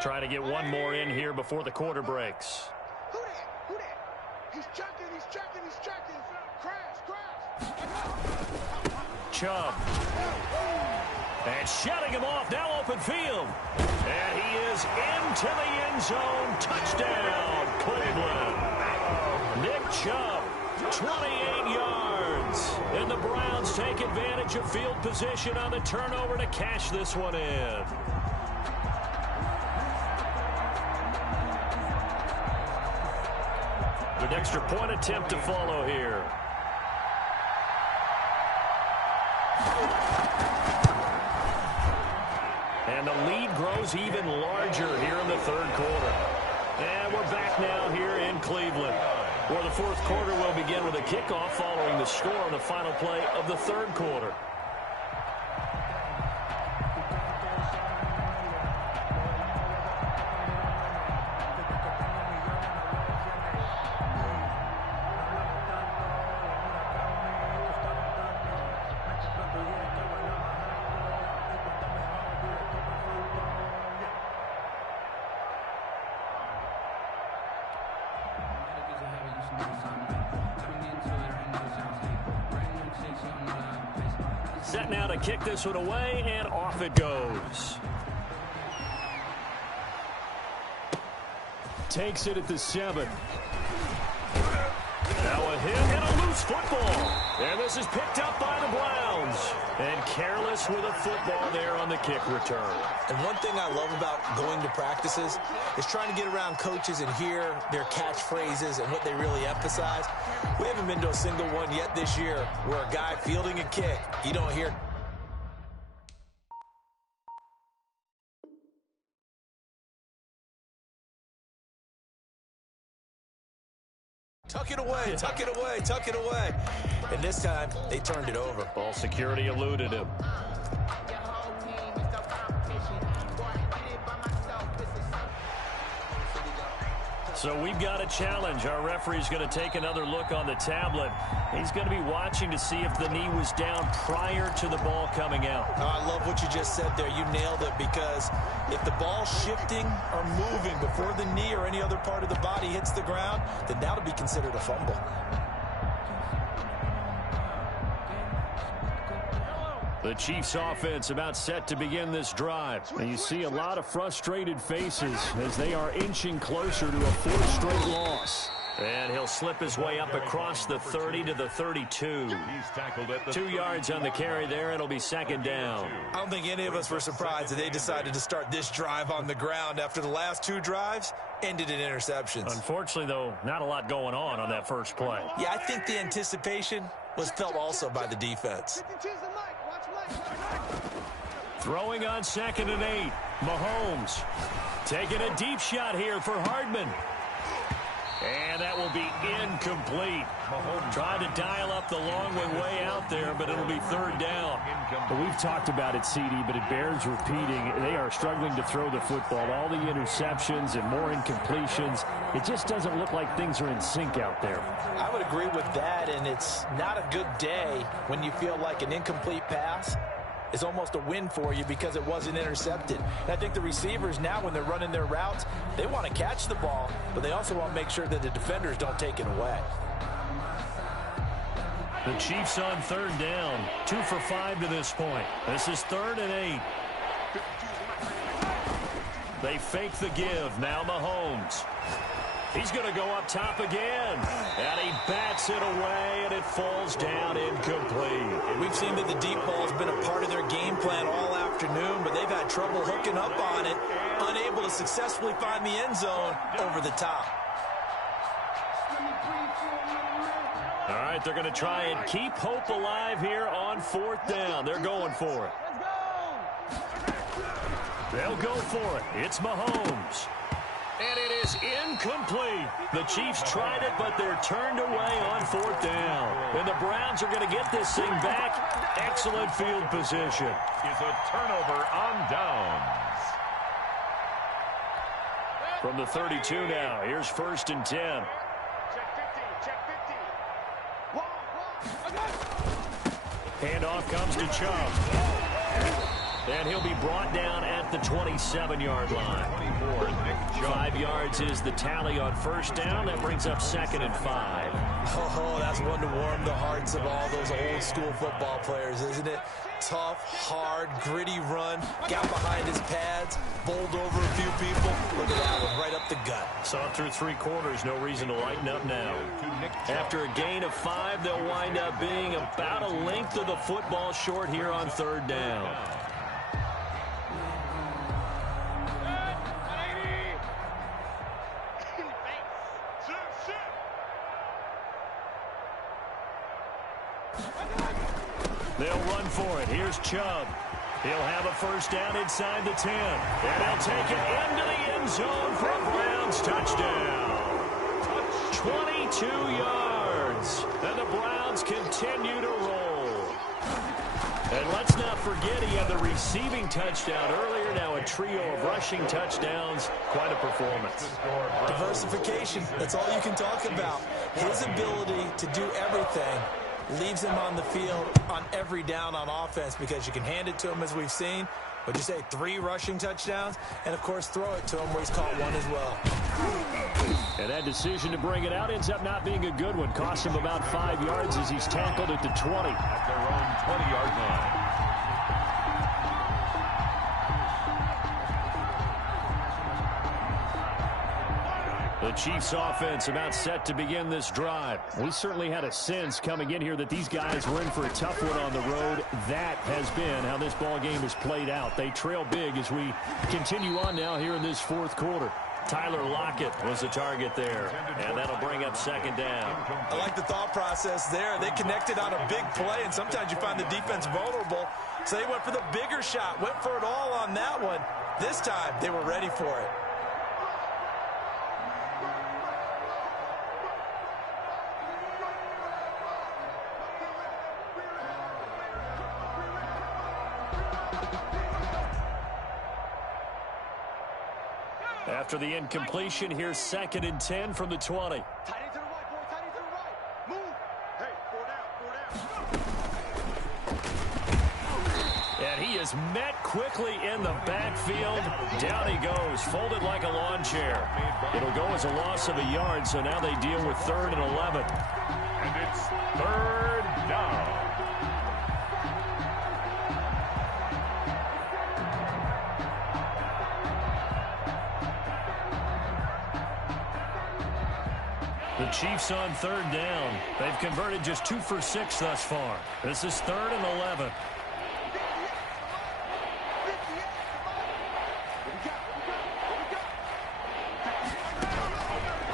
Trying to get one more in here before the quarter breaks. Who that? He's checking. Crash. Chubb. And shutting him off, now open field. And he is into the end zone. Touchdown, Cleveland. Nick Chubb, 28 yards. And the Browns take advantage of field position on the turnover to cash this one in. An extra point attempt to follow here. And the lead grows even larger here in the third quarter. And we're back now here in Cleveland. Well, the fourth quarter will begin with a kickoff following the score on the final play of the third quarter. Set now to kick this one away, and off it goes. Takes it at the 7. Now a hit and a loose football. And this is picked up by the Browns. And careless with a football there on the kick return. And one thing I love about going to practices is trying to get around coaches and hear their catchphrases and what they really emphasize. We haven't been to a single one yet this year where a guy fielding a kick, you don't hear. Tuck it away, tuck it away, tuck it away. And this time, they turned it over. Ball security eluded him. So we've got a challenge. Our referee's going to take another look on the tablet. He's going to be watching to see if the knee was down prior to the ball coming out. I love what you just said there. You nailed it, because if the ball's shifting or moving before the knee or any other part of the body hits the ground, then that'll be considered a fumble. The Chiefs offense about set to begin this drive. And you see a lot of frustrated faces as they are inching closer to a fourth straight loss. And he'll slip his way up across the 30 to the 32. He's tackled at the 2 yards on the carry there. It'll be second down. I don't think any of us were surprised that they decided to start this drive on the ground after the last 2 drives ended in interceptions. Unfortunately, though, not a lot going on that first play. Yeah, I think the anticipation was felt also by the defense. Throwing on 2nd and 8. Mahomes taking a deep shot here for Hardman. And that will be incomplete. Mahomes tried to dial up the long way out there, but it'll be third down. Well, we've talked about it, CD, but it bears repeating. They are struggling to throw the football. All the interceptions and more incompletions. It just doesn't look like things are in sync out there. I would agree with that, and it's not a good day when you feel like an incomplete pass is almost a win for you because it wasn't intercepted. And I think the receivers now, when they're running their routes, they want to catch the ball, but they also want to make sure that the defenders don't take it away. The Chiefs on third down. 2 for 5 to this point. This is 3rd and 8. They fake the give. Now Mahomes. He's going to go up top again. And he bats it away, and it falls down incomplete. We've seen that the deep ball has been a part of their game plan all afternoon, but they've had trouble hooking up on it, unable to successfully find the end zone over the top. All right, they're going to try and keep hope alive here on 4th down. They're going for it. They'll go for it. It's Mahomes. And it is incomplete. The Chiefs tried it, but they're turned away on 4th down. And the Browns are going to get this thing back. Excellent field position. is a turnover on downs. From the 32 now, here's 1st and 10. Handoff comes to Chubb. And he'll be brought down at the 27-yard line. 24, Nick Chubb. 5 yards is the tally on 1st down. That brings up 2nd and 5. Oh, that's one to warm the hearts of all those old school football players, isn't it? Tough, hard, gritty run, got behind his pads, bowled over a few people. Look at that one, right up the gut. Saw it through 3 quarters, no reason to lighten up now. After a gain of 5, they'll wind up being about a length of the football short here on 3rd down. They'll run for it. Here's Chubb. He'll have a 1st down inside the 10. And he'll take it into the end zone for a Browns touchdown. 2 yards. And the Browns continue to roll. And let's not forget he had the receiving touchdown earlier. Now a trio of rushing touchdowns. Quite a performance. Diversification. That's all you can talk about. His ability to do everything leaves him on the field on every down on offense because you can hand it to him, as we've seen. Would you say 3 rushing touchdowns? And, of course, throw it to him where he's caught 1 as well. And that decision to bring it out ends up not being a good one. Cost him about 5 yards as he's tackled at the 20. At their own 20-yard line. The Chiefs offense about set to begin this drive. We certainly had a sense coming in here that these guys were in for a tough one on the road. That has been how this ball game has played out. They trail big as we continue on now here in this 4th quarter. Tyler Lockett was the target there, and that'll bring up 2nd down. I like the thought process there. They connected on a big play, and sometimes you find the defense vulnerable. So they went for the bigger shot, went for it all on that one. This time, they were ready for it. After the incompletion, here's 2nd and 10 from the 20. Tight end to the right, boy. Tight end to the right. Move. Hey, 4 down. And he is met quickly in the backfield. Down he goes, folded like a lawn chair. It'll go as a loss of a yard, so now they deal with 3rd and 11. And it's 3rd down. The Chiefs on 3rd down. They've converted just 2 for 6 thus far. This is 3rd and 11.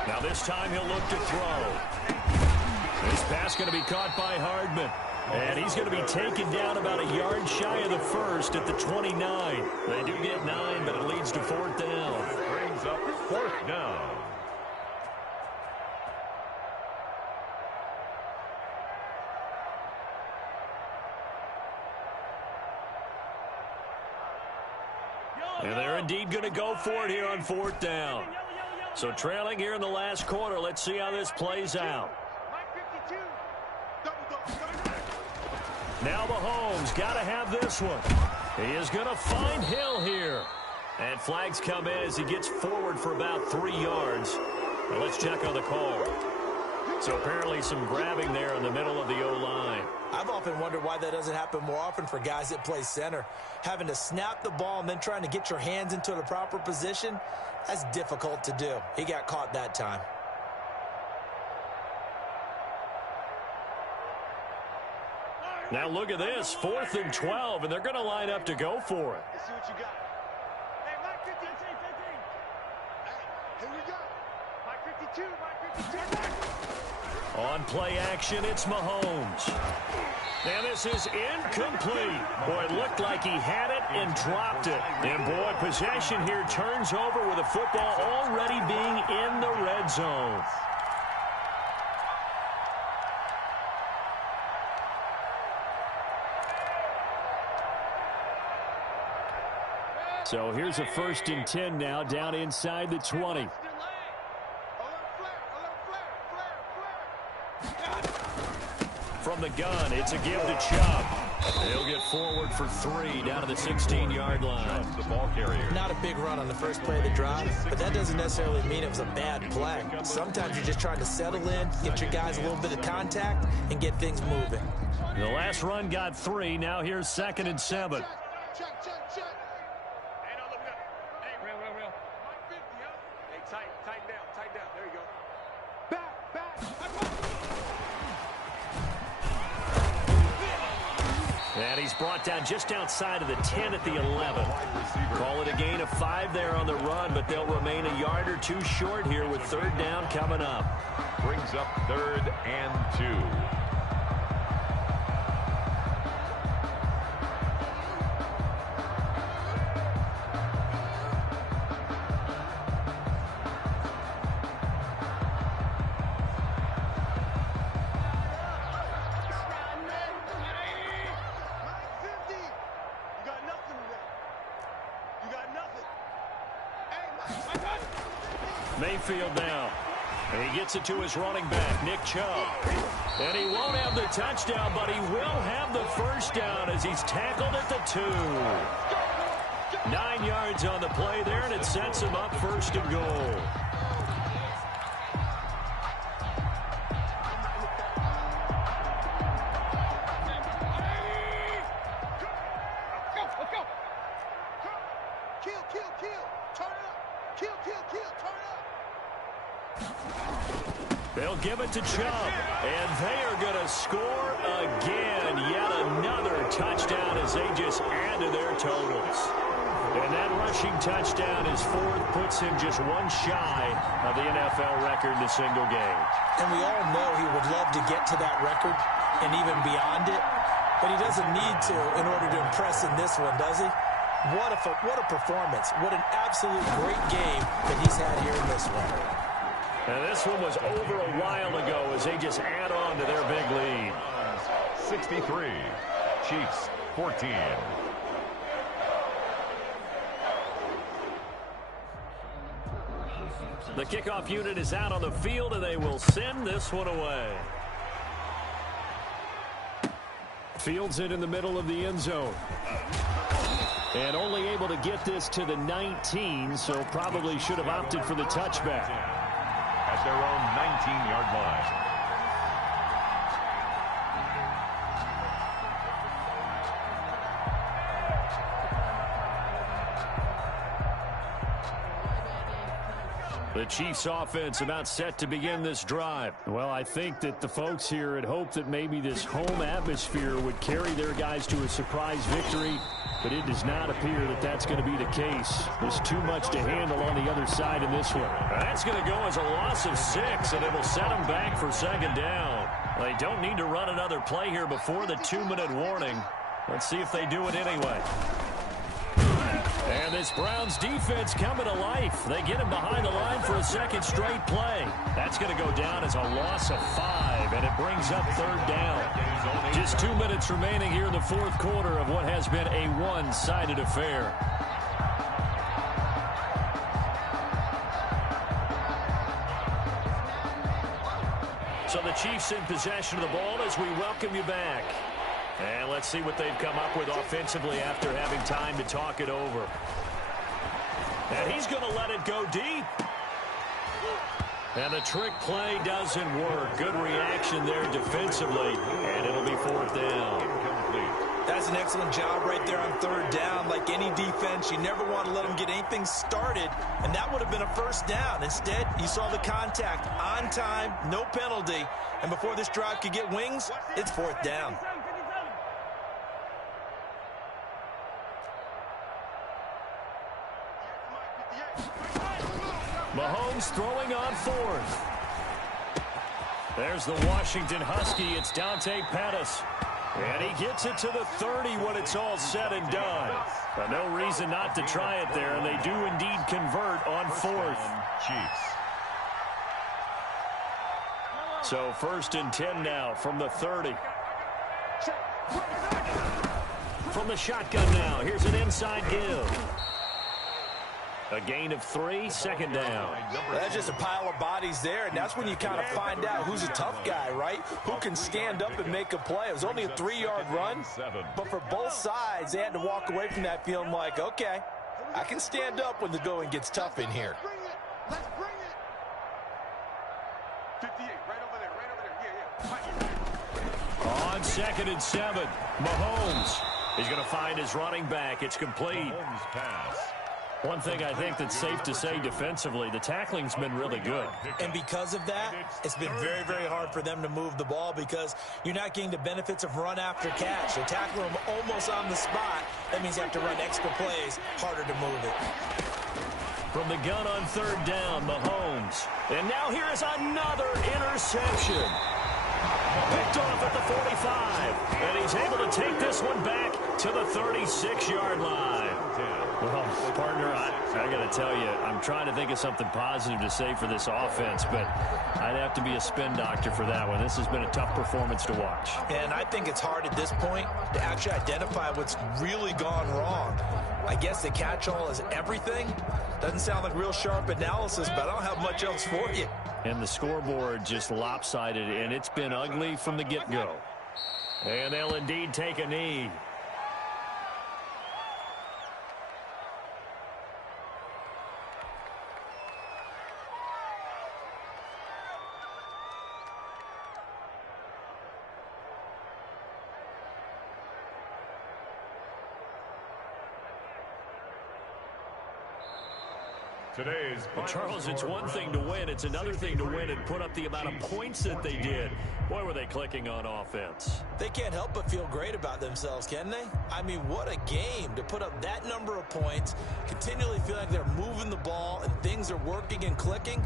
Now this time he'll look to throw. This pass going to be caught by Hardman. And he's going to be taken down about a yard shy of the 1st at the 29. They do get 9, but it leads to 4th down. Brings up 4th down. And they're indeed going to go for it here on 4th down. So trailing here in the last quarter. Let's see how this plays out. Now Mahomes got to have this one. He is going to find Hill here. And flags come in as he gets forward for about 3 yards. Now let's check on the call. So apparently some grabbing there in the middle of the O-line. I've often wondered why that doesn't happen more often for guys that play center. Having to snap the ball and then trying to get your hands into the proper position, that's difficult to do. He got caught that time. Now look at this, 4th and 12, and they're going to line up to go for it. Let's see what you got. Hey, Mike 15. Hey, here we go. Mike 52, Mike 52. On play action, it's Mahomes. And this is incomplete. Boy, it looked like he had it and dropped it. And boy, possession here turns over with the football already being in the red zone. So here's a 1st and 10 now down inside the 20. From the gun, it's a give to Chubb. He'll get forward for 3 down to the 16-yard line. The ball carrier. Not a big run on the first play of the drive, but that doesn't necessarily mean it was a bad play. Sometimes you're just trying to settle in, get your guys a little bit of contact, and get things moving. The last run got 3. Now here's 2nd and 7. Check. Hey, no, look up. Hey, real. Mike 50, huh? Hey, tighten down. There you go. Back. And he's brought down just outside of the 10 at the 11. Call it a gain of 5 there on the run, but they'll remain a yard or 2 short here with 3rd down coming up. Brings up 3rd and 2. Mayfield now. And he gets it to his running back, Nick Chubb. And he won't have the touchdown, but he will have the first down as he's tackled at the 2. 9 yards on the play there, and it sets him up first and goal. They'll give it to Chubb, and they are going to score again. Yet another touchdown as they just add to their totals. And that rushing touchdown, his 4th, puts him just one shy of the NFL record in a single game. And we all know he would love to get to that record and even beyond it, but he doesn't need to in order to impress in this one, does he? What a performance. What an absolute great game that he's had here in this one. And this one was over a while ago as they just add on to their big lead. 63, Chiefs 14. The kickoff unit is out on the field, and they will send this one away. Fields it in the middle of the end zone. And only able to get this to the 19, so probably should have opted for the touchback. At their own 19-yard line. The Chiefs offense about set to begin this drive. Well, I think that the folks here had hoped that maybe this home atmosphere would carry their guys to a surprise victory, but it does not appear that that's going to be the case. There's too much to handle on the other side in this one. That's going to go as a loss of 6, and it will set them back for second down. They don't need to run another play here before the 2-minute warning. Let's see if they do it anyway. And this Browns defense coming to life. They get him behind the line for a second straight play. That's going to go down as a loss of 5, and it brings up 3rd down. Just 2 minutes remaining here in the 4th quarter of what has been a one-sided affair. So the Chiefs in possession of the ball as we welcome you back. And let's see what they've come up with offensively after having time to talk it over. And he's going to let it go deep. And the trick play doesn't work. Good reaction there defensively. And it'll be 4th down. That's an excellent job right there on 3rd down. Like any defense, you never want to let them get anything started. And that would have been a 1st down. Instead, you saw the contact on time, no penalty. And before this drive could get wings, it's 4th down. Mahomes throwing on 4th. There's the Washington Husky. It's Dante Pettis. And he gets it to the 30 when it's all said and done. But no reason not to try it there, and they do indeed convert on 4th. Chiefs. So 1st and 10 now from the 30. From the shotgun now, here's an inside give. A gain of 3, 2nd down. That's just a pile of bodies there, and that's when you kind of find out who's a tough guy, right? Who can stand up and make a play. It was only a 3-yard run, but for both sides, they had to walk away from that feeling like, okay, I can stand up when the going gets tough in here. Let's bring it. 58, right over there, yeah. On 2nd and 7, Mahomes. He's going to find his running back. It's complete. Mahomes pass. One thing I think that's safe to say defensively, the tackling's been really good. And because of that, it's been very, very hard for them to move the ball because you're not getting the benefits of run after catch. They're tackling them almost on the spot. That means you have to run extra plays, harder to move it. From the gun on 3rd down, Mahomes. And now here is another interception. Picked off at the 45. And he's able to take this one back to the 36-yard line. Well, partner, I got to tell you, I'm trying to think of something positive to say for this offense, but I'd have to be a spin doctor for that one. This has been a tough performance to watch. And I think it's hard at this point to actually identify what's really gone wrong. I guess the catch-all is everything. Doesn't sound like real sharp analysis, but I don't have much else for you. And the scoreboard just lopsided, and it's been ugly from the get-go. And they'll indeed take a knee. Well, Charles, it's one thing to win. It's another thing to win and put up the amount of points that they did. Boy, were they clicking on offense. They can't help but feel great about themselves, can they? I mean, what a game to put up that number of points, continually feel like they're moving the ball and things are working and clicking.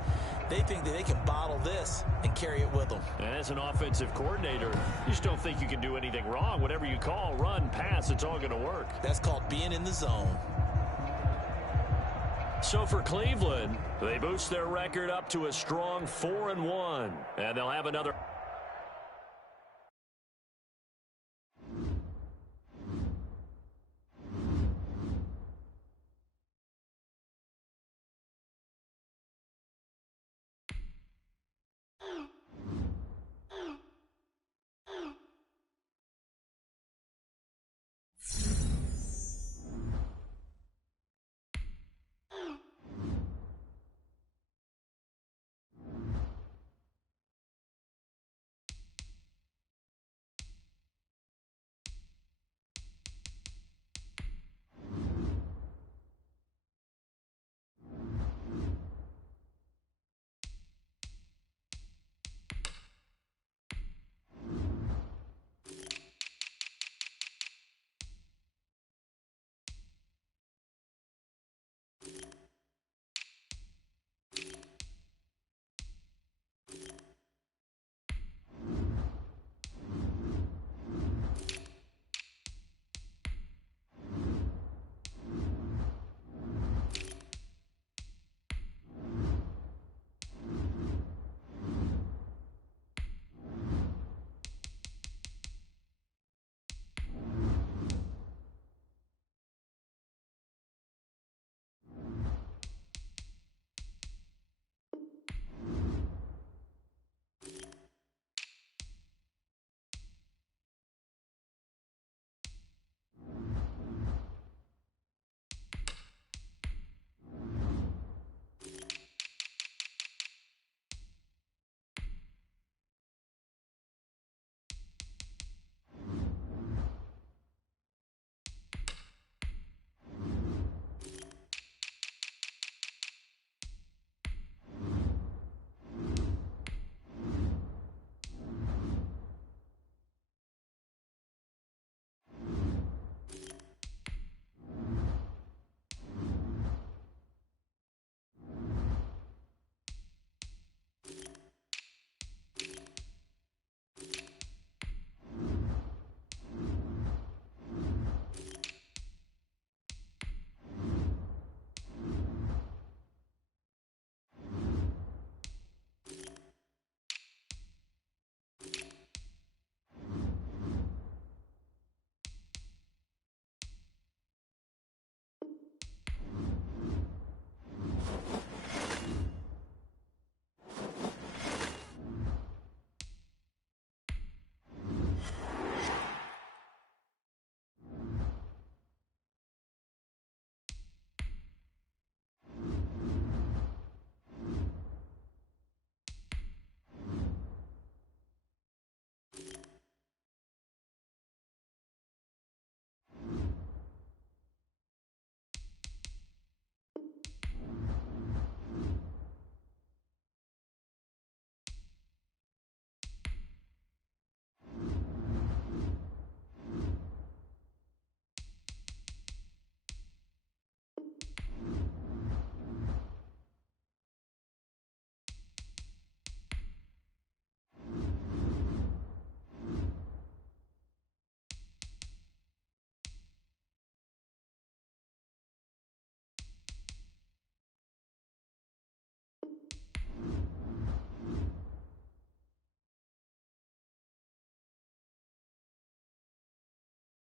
They think that they can bottle this and carry it with them. And as an offensive coordinator, you just don't think you can do anything wrong. Whatever you call, run, pass, it's all going to work. That's called being in the zone. So for Cleveland, they boost their record up to a strong 4-1, and they'll have another.